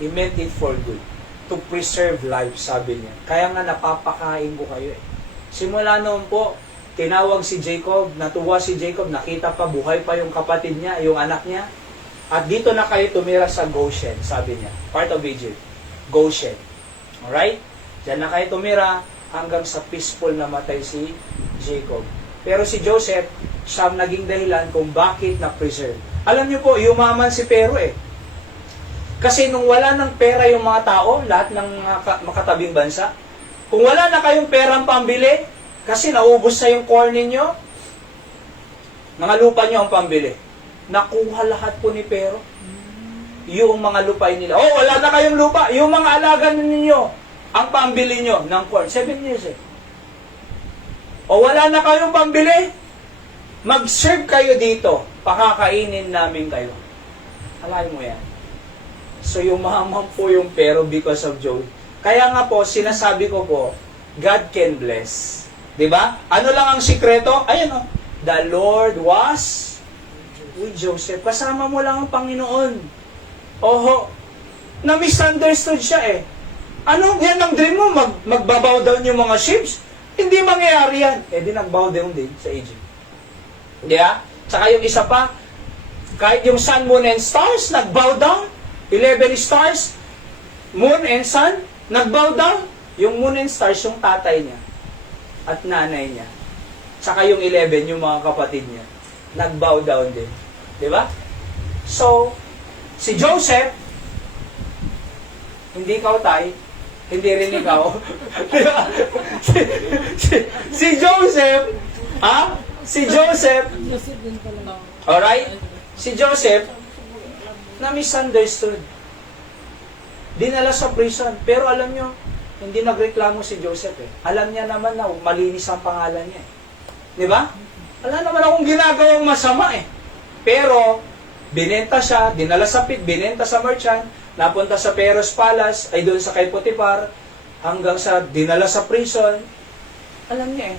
He meant it for good. To preserve life, sabi niya. Kaya nga napapakain ko kayo eh. Simula noon po, tinawag si Jacob, natuwa si Jacob, nakita pa, buhay pa yung kapatid niya, yung anak niya. At dito na kayo tumira sa Goshen, sabi niya. Part of Egypt. Goshen. Alright? Diyan na kayo tumira hanggang sa peaceful na matay si Jacob. Pero si Joseph, siya naging dahilan kung bakit na-preserve. Alam niyo po, yumaman si Pero eh. Kasi nung wala ng pera yung mga tao, lahat ng makatabing bansa, kung wala na kayong perang pambili, kasi naubos na yung corn ninyo, Mga lupa nyo ang pambili. Nakuha lahat po ni Pero. Yung mga lupain nila. Oh, wala na kayong lupa. Yung mga alaga ninyo, ang pambili nyo ng corn. 7 years eh. O wala na kayong pambili, mag-serve kayo dito. Pakakainin namin kayo. Alay mo yan. So yung mahamang po yung Pero because of Job. Kaya nga po, sinasabi ko po, God can bless. Diba? Ano lang ang sikreto? Ayan o. The Lord was with Joseph. Kasama mo lang ang Panginoon. Oho. Na-misunderstood siya eh. Ano? Yan ang dream mo? Magbabow down yung mga ships? Hindi mangyayari yan. Eh di nagbow down din sa Egypt. Diba? Tsaka yung isa pa, kahit yung sun, moon, and stars, nagbow down. 11 stars, moon and sun, nagbow down. Yung moon and stars, yung tatay niya at nanay niya. Tsaka yung 11, yung mga kapatid niya, nagbow down din. Diba? So, si Joseph, hindi ikaw tay, hindi rin ikaw. Diba? Si Joseph, Si Joseph, Joseph din pala. alright? Si Joseph, na-misunderstood. Dinala sa prison. Pero alam nyo, hindi nagreklamo si Joseph eh. Alam niya naman na malinis ang pangalan niya eh. Di ba? Wala naman akong ginagawang masama eh. Pero, binenta siya, dinala sa pit, binenta sa merchant, napunta sa Pharaoh's Palace, ay doon sa kay Potiphar, hanggang sa dinala sa prison. Alam niya eh,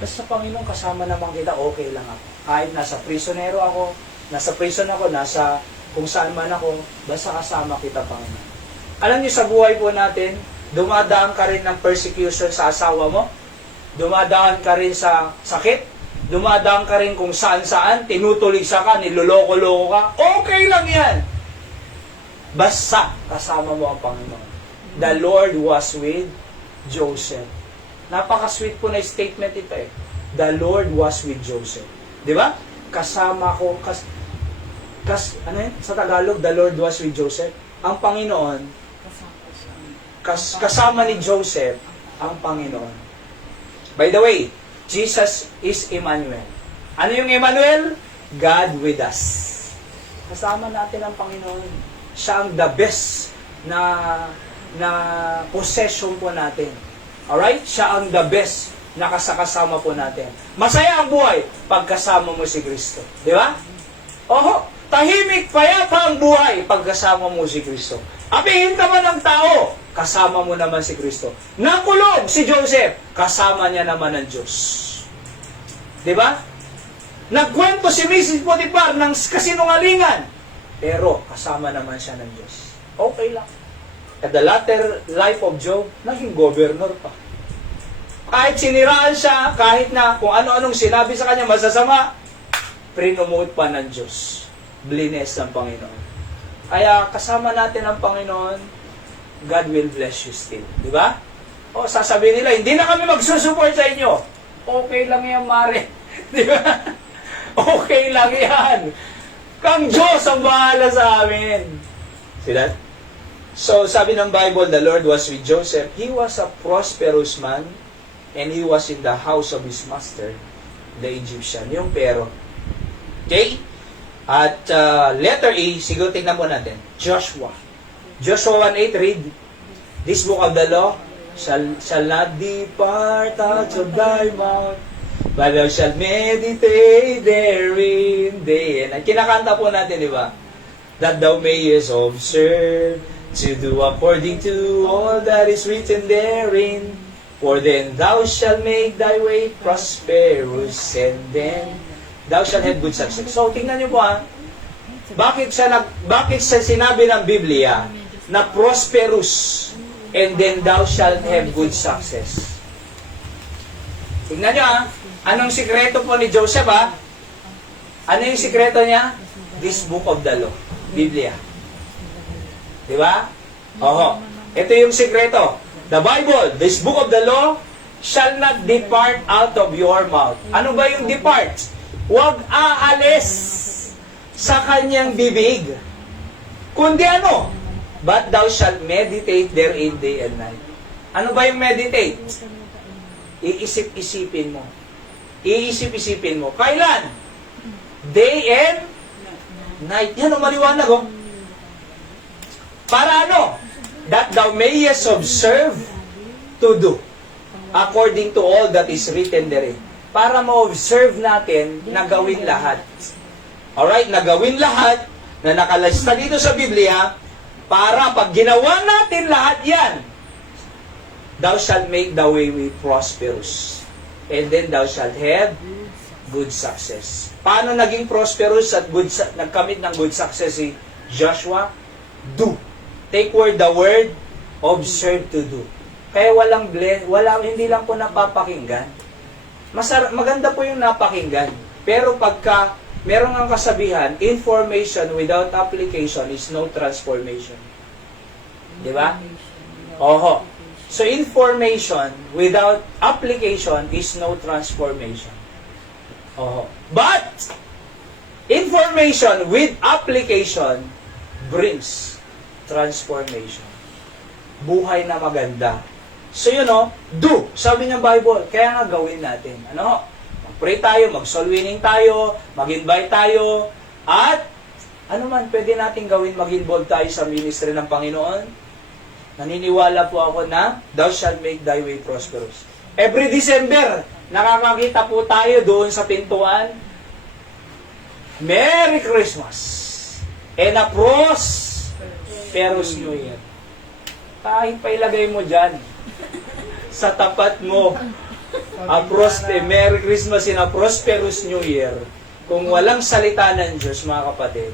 basta Panginoon kasama naman kita, okay lang ako. Kahit nasa prisonero ako, nasa prison ako, nasa kung saan man ako, basta kasama kita, Panginoon. Alam niyo sa buhay po natin, dumadaan ka rin ng persecution sa asawa mo, dumadaan ka rin sa sakit, dumadaan ka rin kung saan-saan, tinutuligsa ka, niloloko-loko ka, okay lang yan. Basta kasama mo ang Panginoon. The Lord was with Joseph. Napaka-sweet po na statement ito eh. The Lord was with Joseph. Di ba? Kasama ko, ano yun? Sa Tagalog, the Lord was with Joseph. Ang Panginoon, kasama ni Joseph, ang Panginoon. By the way, Jesus is Emmanuel. Ano yung Emmanuel? God with us. Kasama natin ang Panginoon. Siya ang the best na possession po natin. Alright? Siya ang the best na kasakasama po natin. Masaya ang buhay pag kasama mo si Kristo. Di ba? Oho, tahimik, payapa ang buhay pag kasama mo si Kristo. Apihin ka man ng tao, kasama mo naman si Kristo. Nakulog si Joseph, kasama niya naman ang Diyos. Di ba? Nagkwento si Mrs. Potiphar ng kasinungalingan, pero kasama naman siya ng Diyos. Okay lang. At the latter life of Job, naging governor pa. Kahit siniraan siya, kahit na kung ano-anong sinabi sa kanya masasama, prinomote pa ng Diyos. Blines ng Panginoon. Kaya kasama natin ang Panginoon, God will bless you still. Di ba? O sasabihin nila, hindi na kami magsusupport sa inyo. Okay lang yan, Mare. Di ba? Okay lang yan. Kang Diyos ang bahala sa amin. See that? So, sabi ng Bible, the Lord was with Joseph. He was a prosperous man and he was in the house of his master, the Egyptian. Yung pero. Okay? At letter A, siguro tingnan mo natin. Joshua. Joshua 1:8, read. This book of the law shall not depart out of thy mouth, but thou shalt meditate therein day and night. Kinakanta po natin, di ba? That thou mayest observe to do according to all that is written therein. For then thou shalt make thy way prosperous, and then thou shalt have good success. So, tingnan niyo po bakit siya sinabi ng Biblia na prosperous, and then thou shalt have good success. Tingnan niyo anong sikreto po ni Joseph Ano yung sikreto niya? This book of the law, Biblia. Di ba? Oho. Ito yung sikreto. The Bible, this book of the law, shall not depart out of your mouth. Ano ba yung depart? Huwag aalis sa kanyang bibig. Kundi ano? But thou shalt meditate therein day and night. Ano ba yung meditate? Iisip-isipin mo. Iisip-isipin mo. Kailan? Day and night. Yan ang maliwanag, oh. Para ano? That thou mayest observe to do according to all that is written therein. Para ma-observe natin na gawin lahat. Alright? Na gawin lahat na nakalista dito sa Biblia para pag ginawa natin lahat yan, thou shalt make the way prosperous. And then thou shalt have good success. Paano naging prosperous at nagkamit ng good success si Joshua? Do. Take the word, observe to do. Kaya hindi lang po napapakinggan. Maganda po yung napakinggan. Pero pagka meron ang kasabihan, information without application is no transformation. Di ba? Oho. So information without application is no transformation. Oho. But information with application brings transformation. Buhay na maganda. So yun do. Sabi ng Bible, kaya nga gawin natin. Mag-pray tayo, mag-soul winning tayo, mag-invite tayo, at ano man pwede natin gawin, mag-involve tayo sa ministry ng Panginoon. Naniniwala po ako na thou shalt make thy way prosperous. Every December, nakakakita po tayo doon sa pintuan. Merry Christmas and a prosperous New Year. Kahit pa ilagay mo dyan sa tapat mo, Merry Christmas and a prosperous New Year. Kung walang salita ng Diyos, mga kapatid,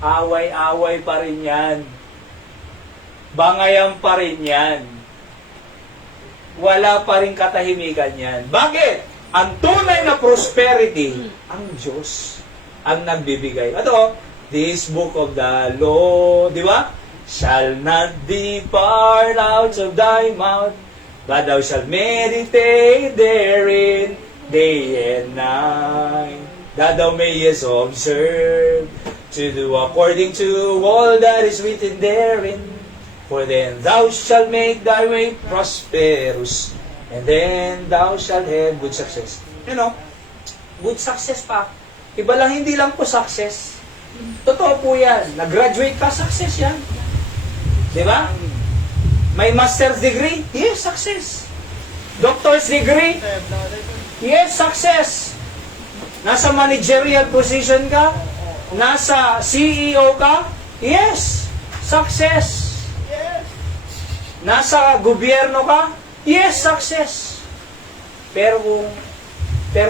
away-away pa rin yan. Bangayan pa rin yan. Wala pa rin katahimikan yan. Bakit? Ang tunay na prosperity, ang Diyos ang nagbibigay. Ito, this book of the law, di ba? Shall not depart out of thy mouth, but thou shalt meditate therein day and night, that thou mayest observe to do according to all that is written therein. For then thou shalt make thy way prosperous, and then thou shalt have good success. Good success pa. Iba lang, hindi lang po success. Totoo po yan. Nag-graduate ka, success yan. Di ba? May master's degree? Yes, success. Doctor's degree? Yes, success. Nasa managerial position ka? Nasa CEO ka? Yes, success. Nasa gobyerno ka? Yes, success. Pero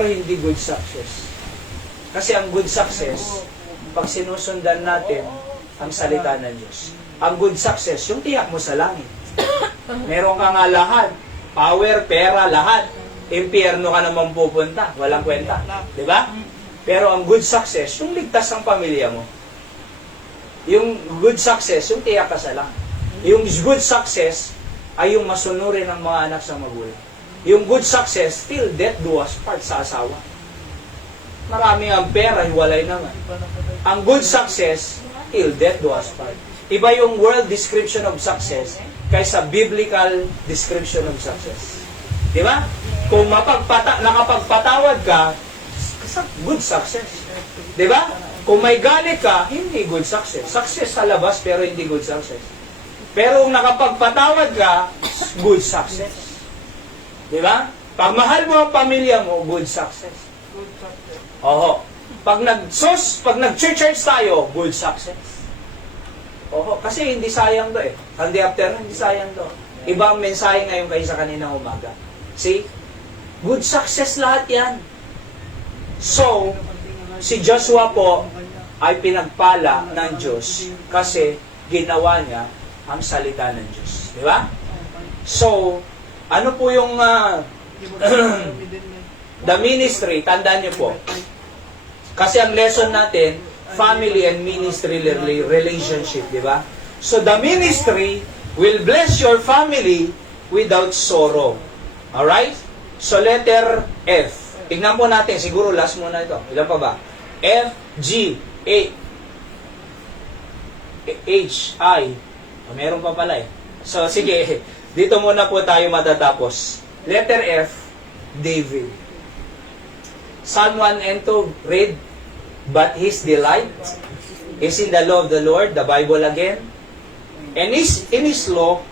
hindi good success. Kasi ang good success, pag sinusundan natin ang salita ng Diyos. Ang good success, yung tiyak mo sa langit. Meron ka nga lahat. Power, pera, lahat. Impyerno ka naman pupunta. Walang kwenta. Diba? Pero ang good success, yung ligtas ang pamilya mo. Yung good success, yung tiyak ka sa langit. Yung good success ay yung masunurin ng mga anak sa magulang. Yung good success, till death do us part sa asawa. Marami ang pera, hiwalay naman. Ang good success, till death do us part. Iba yung world description of success kaysa biblical description of success. Di ba? Kung nakapagpatawad ka, good success. Di ba? Kung may galit ka, hindi good success. Success sa labas, pero hindi good success. Pero kung nakapagpatawad ka, good success. Di ba? Pag mahal mo ang pamilya mo, good success. Oho. Pag nag-church tayo, good success. Oho. Kasi hindi sayang to Sunday afternoon, hindi sayang to. Iba ang mensahe ngayon kaysa kaninang umaga. See? Good success lahat yan. So, si Joshua po ay pinagpala ng Diyos kasi ginawa niya ang salita ng Diyos. Di ba? So, ano po yung the ministry, tandaan niyo po. Kasi ang lesson natin, family and ministry relationship, di ba? So, the ministry will bless your family without sorrow. Alright? So, letter F. Tingnan po natin, siguro last muna ito. Ilan pa ba? F, G, A, H, I. Meron pa pala So, sige. Dito muna po tayo matatapos. Letter F, David. Psalm 1 and 2, read. But his delight is in the law of the Lord, the Bible again. And in his law,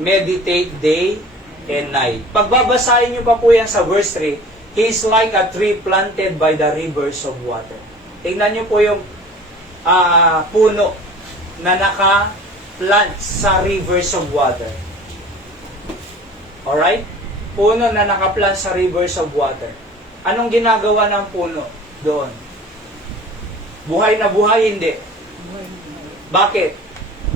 meditate day and night. Pagbabasahin niyo pa po yan sa verse 3, he is like a tree planted by the rivers of water. Tingnan niyo po yung puno na naka-plant sa rivers of water. Alright? Puno na naka-plant sa rivers of water. Anong ginagawa ng puno doon? Buhay na buhay, hindi. Bakit?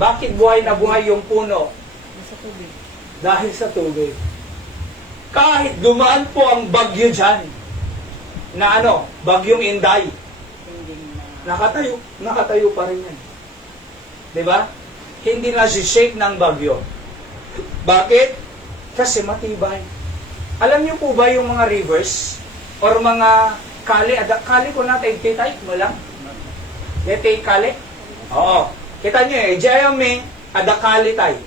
Bakit buhay na buhay yung puno? Nasa tubig. Dahil sa tubig. Kahit dumaan po ang bagyo dyan, na bagyong Inday, nakatayo pa rin yan. Diba? Hindi na si-shake ng bagyo. Bakit? Kasi matibay. Alam niyo po ba yung mga rivers or mga kali ko natin, titay mo lang? Dete kali? Oo. Kita niyo jayame, kali tay.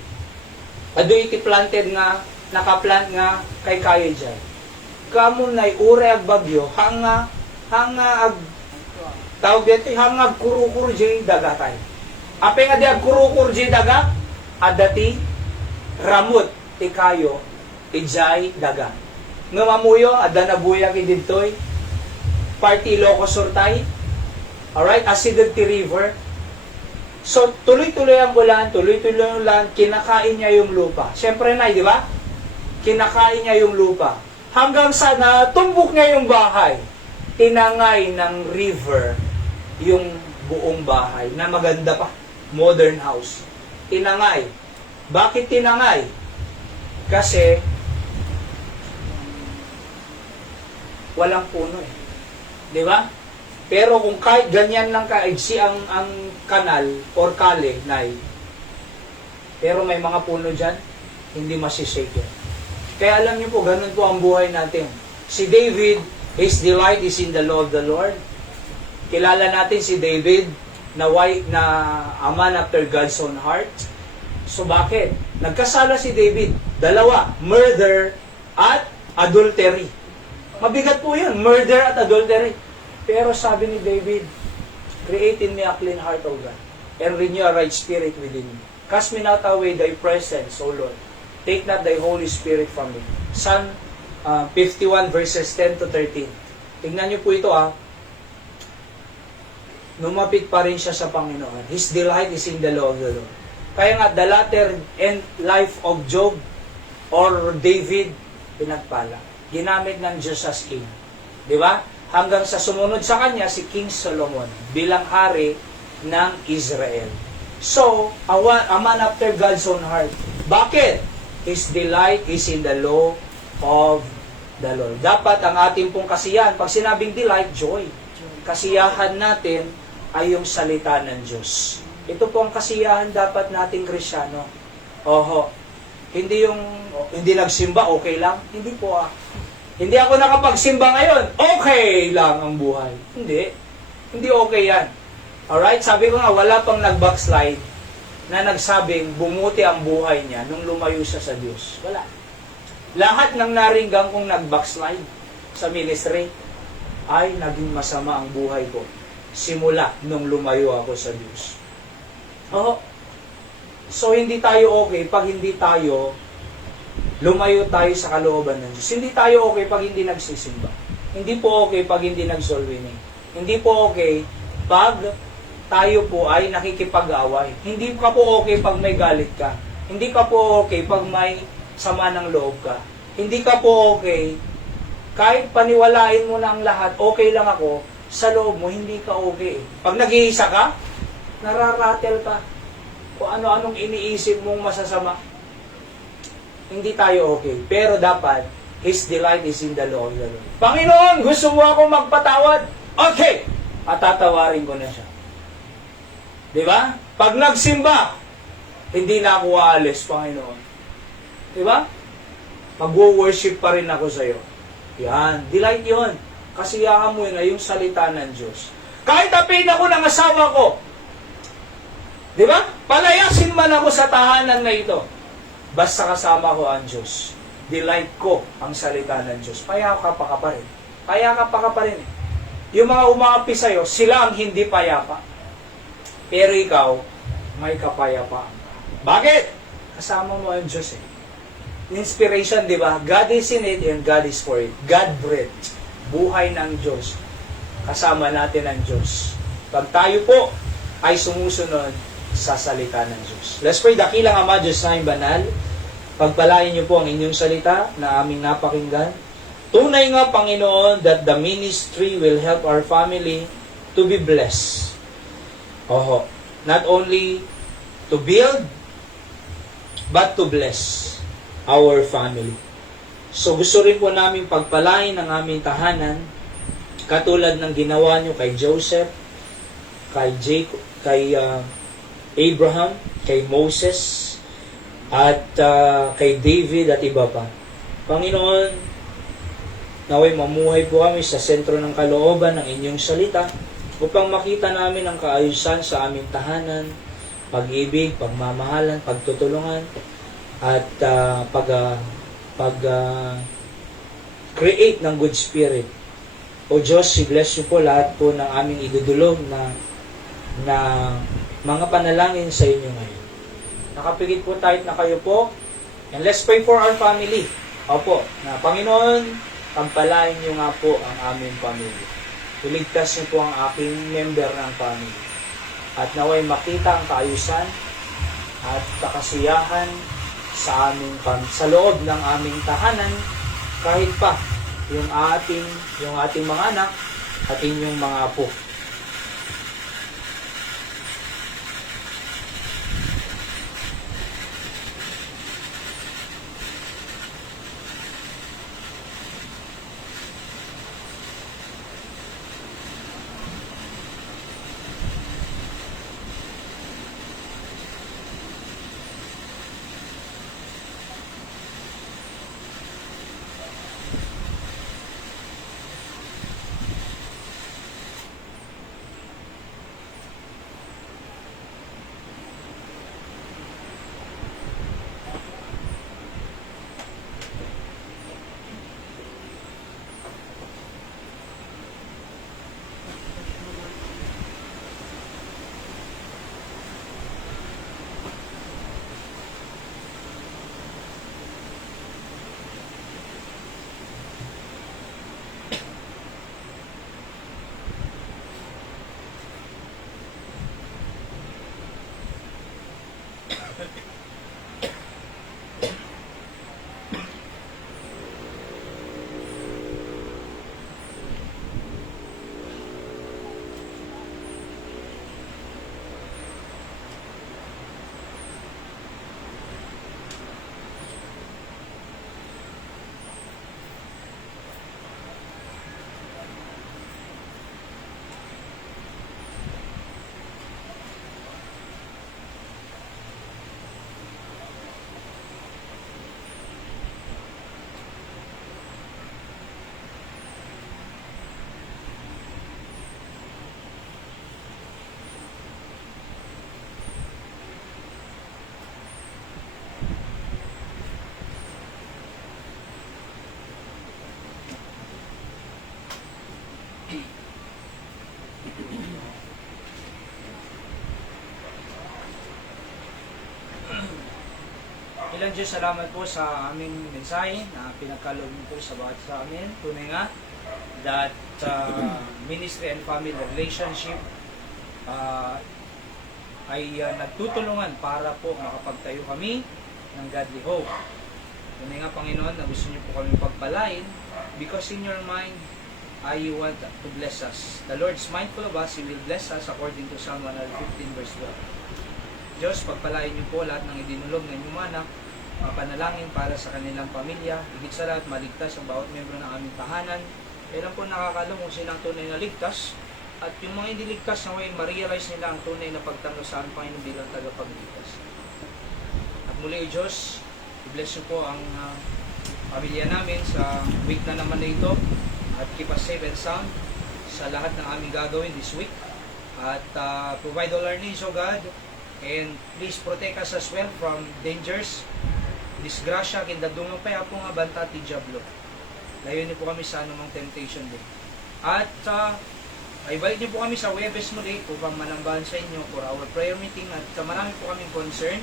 Ado iti planted nga, nakaplant nga kay kaya dyan. Kamu na'y ure ag bagyo, hanga ag, tawag dito, hanga ag kurukur jay dagatay. Ape nga di ag kurukur jay daga, adati, ramut, ti kayo, ijay daga. Ngamamuyo, ada na buya ki ditoy, party loko surtay, alright, asidag ti river. So, tuloy-tuloy ang ulan, kinakain niya yung lupa. Siyempre na, di ba? Kinakain niya yung lupa. Hanggang sa natumbok niya yung bahay, tinangay ng river yung buong bahay, na maganda pa, modern house. Tinangay. Bakit tinangay? Kasi, walang puno eh. Di ba? Pero kung kahit ganyan lang kaigsi ang kanal or kale, pero may mga puno dyan, hindi masishake yan. Kaya alam niyo po, ganun po ang buhay natin. Si David, his delight is in the law of the Lord. Kilala natin si David na a man after God's own heart. So bakit? Nagkasala si David. Dalawa, murder at adultery. Mabigat po yun, murder at adultery. Pero sabi ni David, create in me a clean heart, O God, and renew a right spirit within me. Cast me not away thy presence, O Lord. Take not thy Holy Spirit from me. Psalm 51 verses 10 to 13. Tingnan niyo po ito Lumapit pa rin siya sa Panginoon. His delight is in the law of the Lord. Kaya nga, the latter end life of Job or David, pinagpala. Ginamit ng Diyos as king. Di ba? Hanggang sa sumunod sa kanya si King Solomon bilang hari ng Israel. So, a man after God's own heart. Bakit? His delight is in the law of the Lord. Dapat ang ating pong kasiyahan, pag sinabing delight, joy. Kasiyahan natin ay yung salita ng Diyos. Ito po ang kasiyahan dapat nating Kristyano. Hindi nagsimba, okay lang? Hindi po Hindi ako nakapagsimba ngayon, okay lang ang buhay. Hindi okay yan. Alright, sabi ko nga, wala pang nag-backslide na nagsabing bumuti ang buhay niya nung lumayo siya sa Diyos. Wala. Lahat ng naringgang kong nag-backslide sa ministry ay naging masama ang buhay ko simula nung lumayo ako sa Diyos. So hindi tayo okay pag hindi tayo lumayo tayo sa kalooban ng Diyos. Hindi tayo okay pag hindi nagsisimba. Hindi po okay pag hindi nag-soul winning. Hindi po okay pag tayo po ay nakikipag-away. Hindi ka po okay pag may galit ka. Hindi ka po okay pag may sama ng loob ka. Hindi ka po okay kahit paniwalain mo na ang lahat, okay lang ako, sa loob mo, hindi ka okay. Pag nag-iisa ka, nararatel ka. Kung ano-anong iniisip mong masasama. Hindi tayo okay. Pero dapat, His delight is in the law of the Lord. Panginoon, gusto mo ako magpatawad? Okay! At tatawarin ko na siya. Diba? Pag nagsimba, hindi na ako aalis, Panginoon. Diba? Mag-worship pa rin ako sa'yo. Yan. Delight yun. Kasiyahan mo yun na yung salita ng Diyos. Kahit apin ako ng asawa ko, diba? Palayasin man ako sa tahanan na ito. Basta kasama ko ang Diyos. Delight ko ang salita ng Diyos. Payakap pa rin. Yung mga umaapi sa'yo, sila ang hindi payapa. Pero ikaw, may kapayapaan. Bakit? Kasama mo ang Diyos eh. Inspiration, di ba? God is in it and God is for it. God breathed. Buhay ng Diyos. Kasama natin ang Diyos. Pag tayo po ay sumusunod sa salita ng Diyos. Let's pray. Dakilang Ama, Diyos na banal, pagpalain niyo po ang inyong salita na aming napakinggan. Tunay nga, Panginoon, that the ministry will help our family to be blessed. Oho. Not only to build, but to bless our family. So gusto rin po namin pagpalain ang aming tahanan, katulad ng ginawa nyo kay Joseph, kay Jacob, kay Abraham, kay Moses, at kay David at iba pa. Panginoon, naway mamuhay po kami sa sentro ng kalooban ng inyong salita upang makita namin ang kaayusan sa aming tahanan, pag-ibig, pagmamahalan, pagtutulungan, at create ng good spirit. O Diyos, i-bless niyo po lahat po ng aming idudulog na mga panalangin sa inyo ngayon. Nakapigit po tayo na kayo po. And let's pray for our family. Opo, na Panginoon, pagpalain niyo nga po ang aming pamilya. Iligtas niyo po ang aking member ng family. At naway makita ang kaayusan at kakasiyahan sa loob ng aming tahanan, kahit pa yung ating mga anak at inyong mga apo. Ilang Diyos, salamat po sa aming mensahe na pinagkaloob niyo po sa bawat sa amin. Tunay nga that ministry and family relationship ay nagtutulungan para po makapagtayo kami ng godly hope. Tunay nga, Panginoon, na gusto niyo po kami pagpalain because in your mind, you want to bless us. The Lord is mindful of us. He will bless us according to Psalm 115 verse 12. Diyos, pagpalain niyo po lahat ng idinulog ng inyong anak, panalangin para sa kanilang pamilya, higit sa lahat maligtas ang bawat membro ng aming tahanan. Kailan po nakakalam kung sino ang tunay na ligtas, at yung mga hindi ligtas na way, ma-realize nila ang tunay na pagtanggap sa aming Panginoon bilang tagapagligtas. At muli, Diyos, i-bless niyo po ang pamilya namin sa week na naman na ito, at keep us safe and sound sa lahat ng aming gagawin this week. At provide all our needs, O God, and please protect us as well from dangers, disgrasya, kindadungang kaya po nga banta ti Diablo. Layunin po kami sa anumang temptation din. At ay balik niyo po kami sa Webes muli upang manambahan sa inyo for our prayer meeting at marami po kaming concern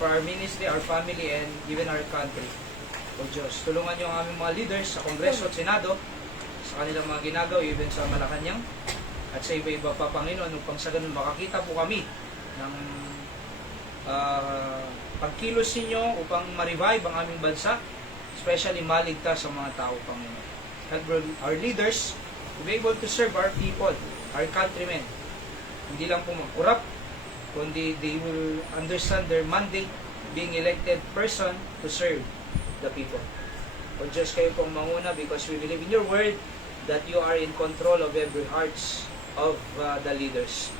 for our ministry, our family, and even our country. O Diyos, tulungan niyo ang aming mga leaders sa Kongreso at Senado sa kanilang mga ginagawa, even sa Malacanang at sa iba-iba pa, Panginoon, upang sa ganun makakita po kami ng pagkilos ninyo upang ma-revive ang aming bansa, especially maligtas sa mga tao, Panginoon. Help our leaders to be able to serve our people, our countrymen. Hindi lang po mag-corrupt, kundi they will understand their mandate, being elected person to serve the people. O Diyos, kayo pong manguna because we believe in your word that you are in control of every hearts of the leaders.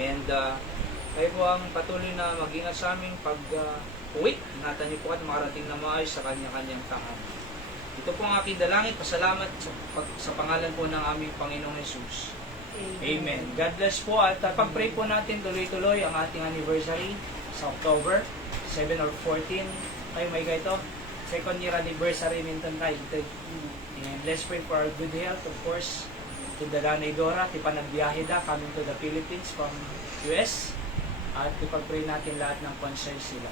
And kayo po ang patuloy na mag-ingat sa aming pag-uwi. Ingatan niyo po at makarating na maayos sa kanya-kanyang tahanan. Ito po ang aking dalangin. Pasalamat sa pangalan po ng aming Panginoong Jesus. Amen. God bless po. At pag-pray po natin tuloy-tuloy ang ating anniversary sa October 7 or 14. Kayo may ito? Second year anniversary Minton United. And let's pray for our good health, of course. To the Nanay Dora, ti panagbiyahe da, coming to the Philippines from US. At ipag-pray natin lahat ng concerns sila.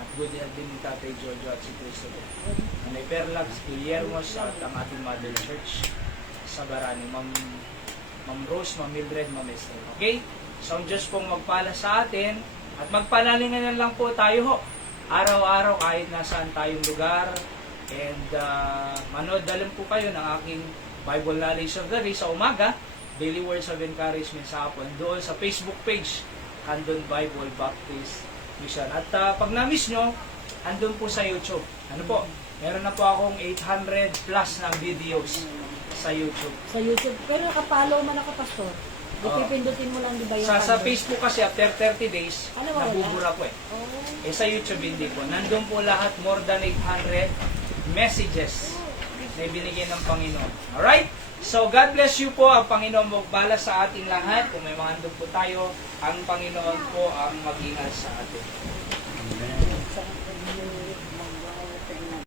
At good health din ni Tatay Jojo at si Cristo. Nanay Perlax, Guillermos, at ang ating Mother Church sa Barani. Ma'am Rose, Ma'am Mildred, Ma'am Esther. Okay? So ang Diyos pong magpala sa atin at magpalalingan lang po tayo ho. Araw-araw kahit nasaan tayong lugar. And manood dalhin po kayo ng aking Bible Knowledge of the Day sa umaga. Daily Words of Encouragement sa hapon. Doon sa Facebook page, Candon Bible Baptist Mission. At pag na-miss nyo, andun po sa YouTube. Ano po? Meron na po akong 800 plus na videos sa YouTube. Sa YouTube. Pero nakapollow man ako, Pastor. Pipindutin mo lang, di ba yung Sa candle? Facebook kasi after 30 days, Ano, wala? nabubura po eh. Oh. Sa YouTube hindi po. Nandun po lahat, more than 800 messages na ibinigay ng Panginoon. Alright? So, God bless you po. Ang Panginoon magbala sa ating lahat. Kung may mga andun po tayo, ang Panginoon po ang mag-ingat sa atin. Amen.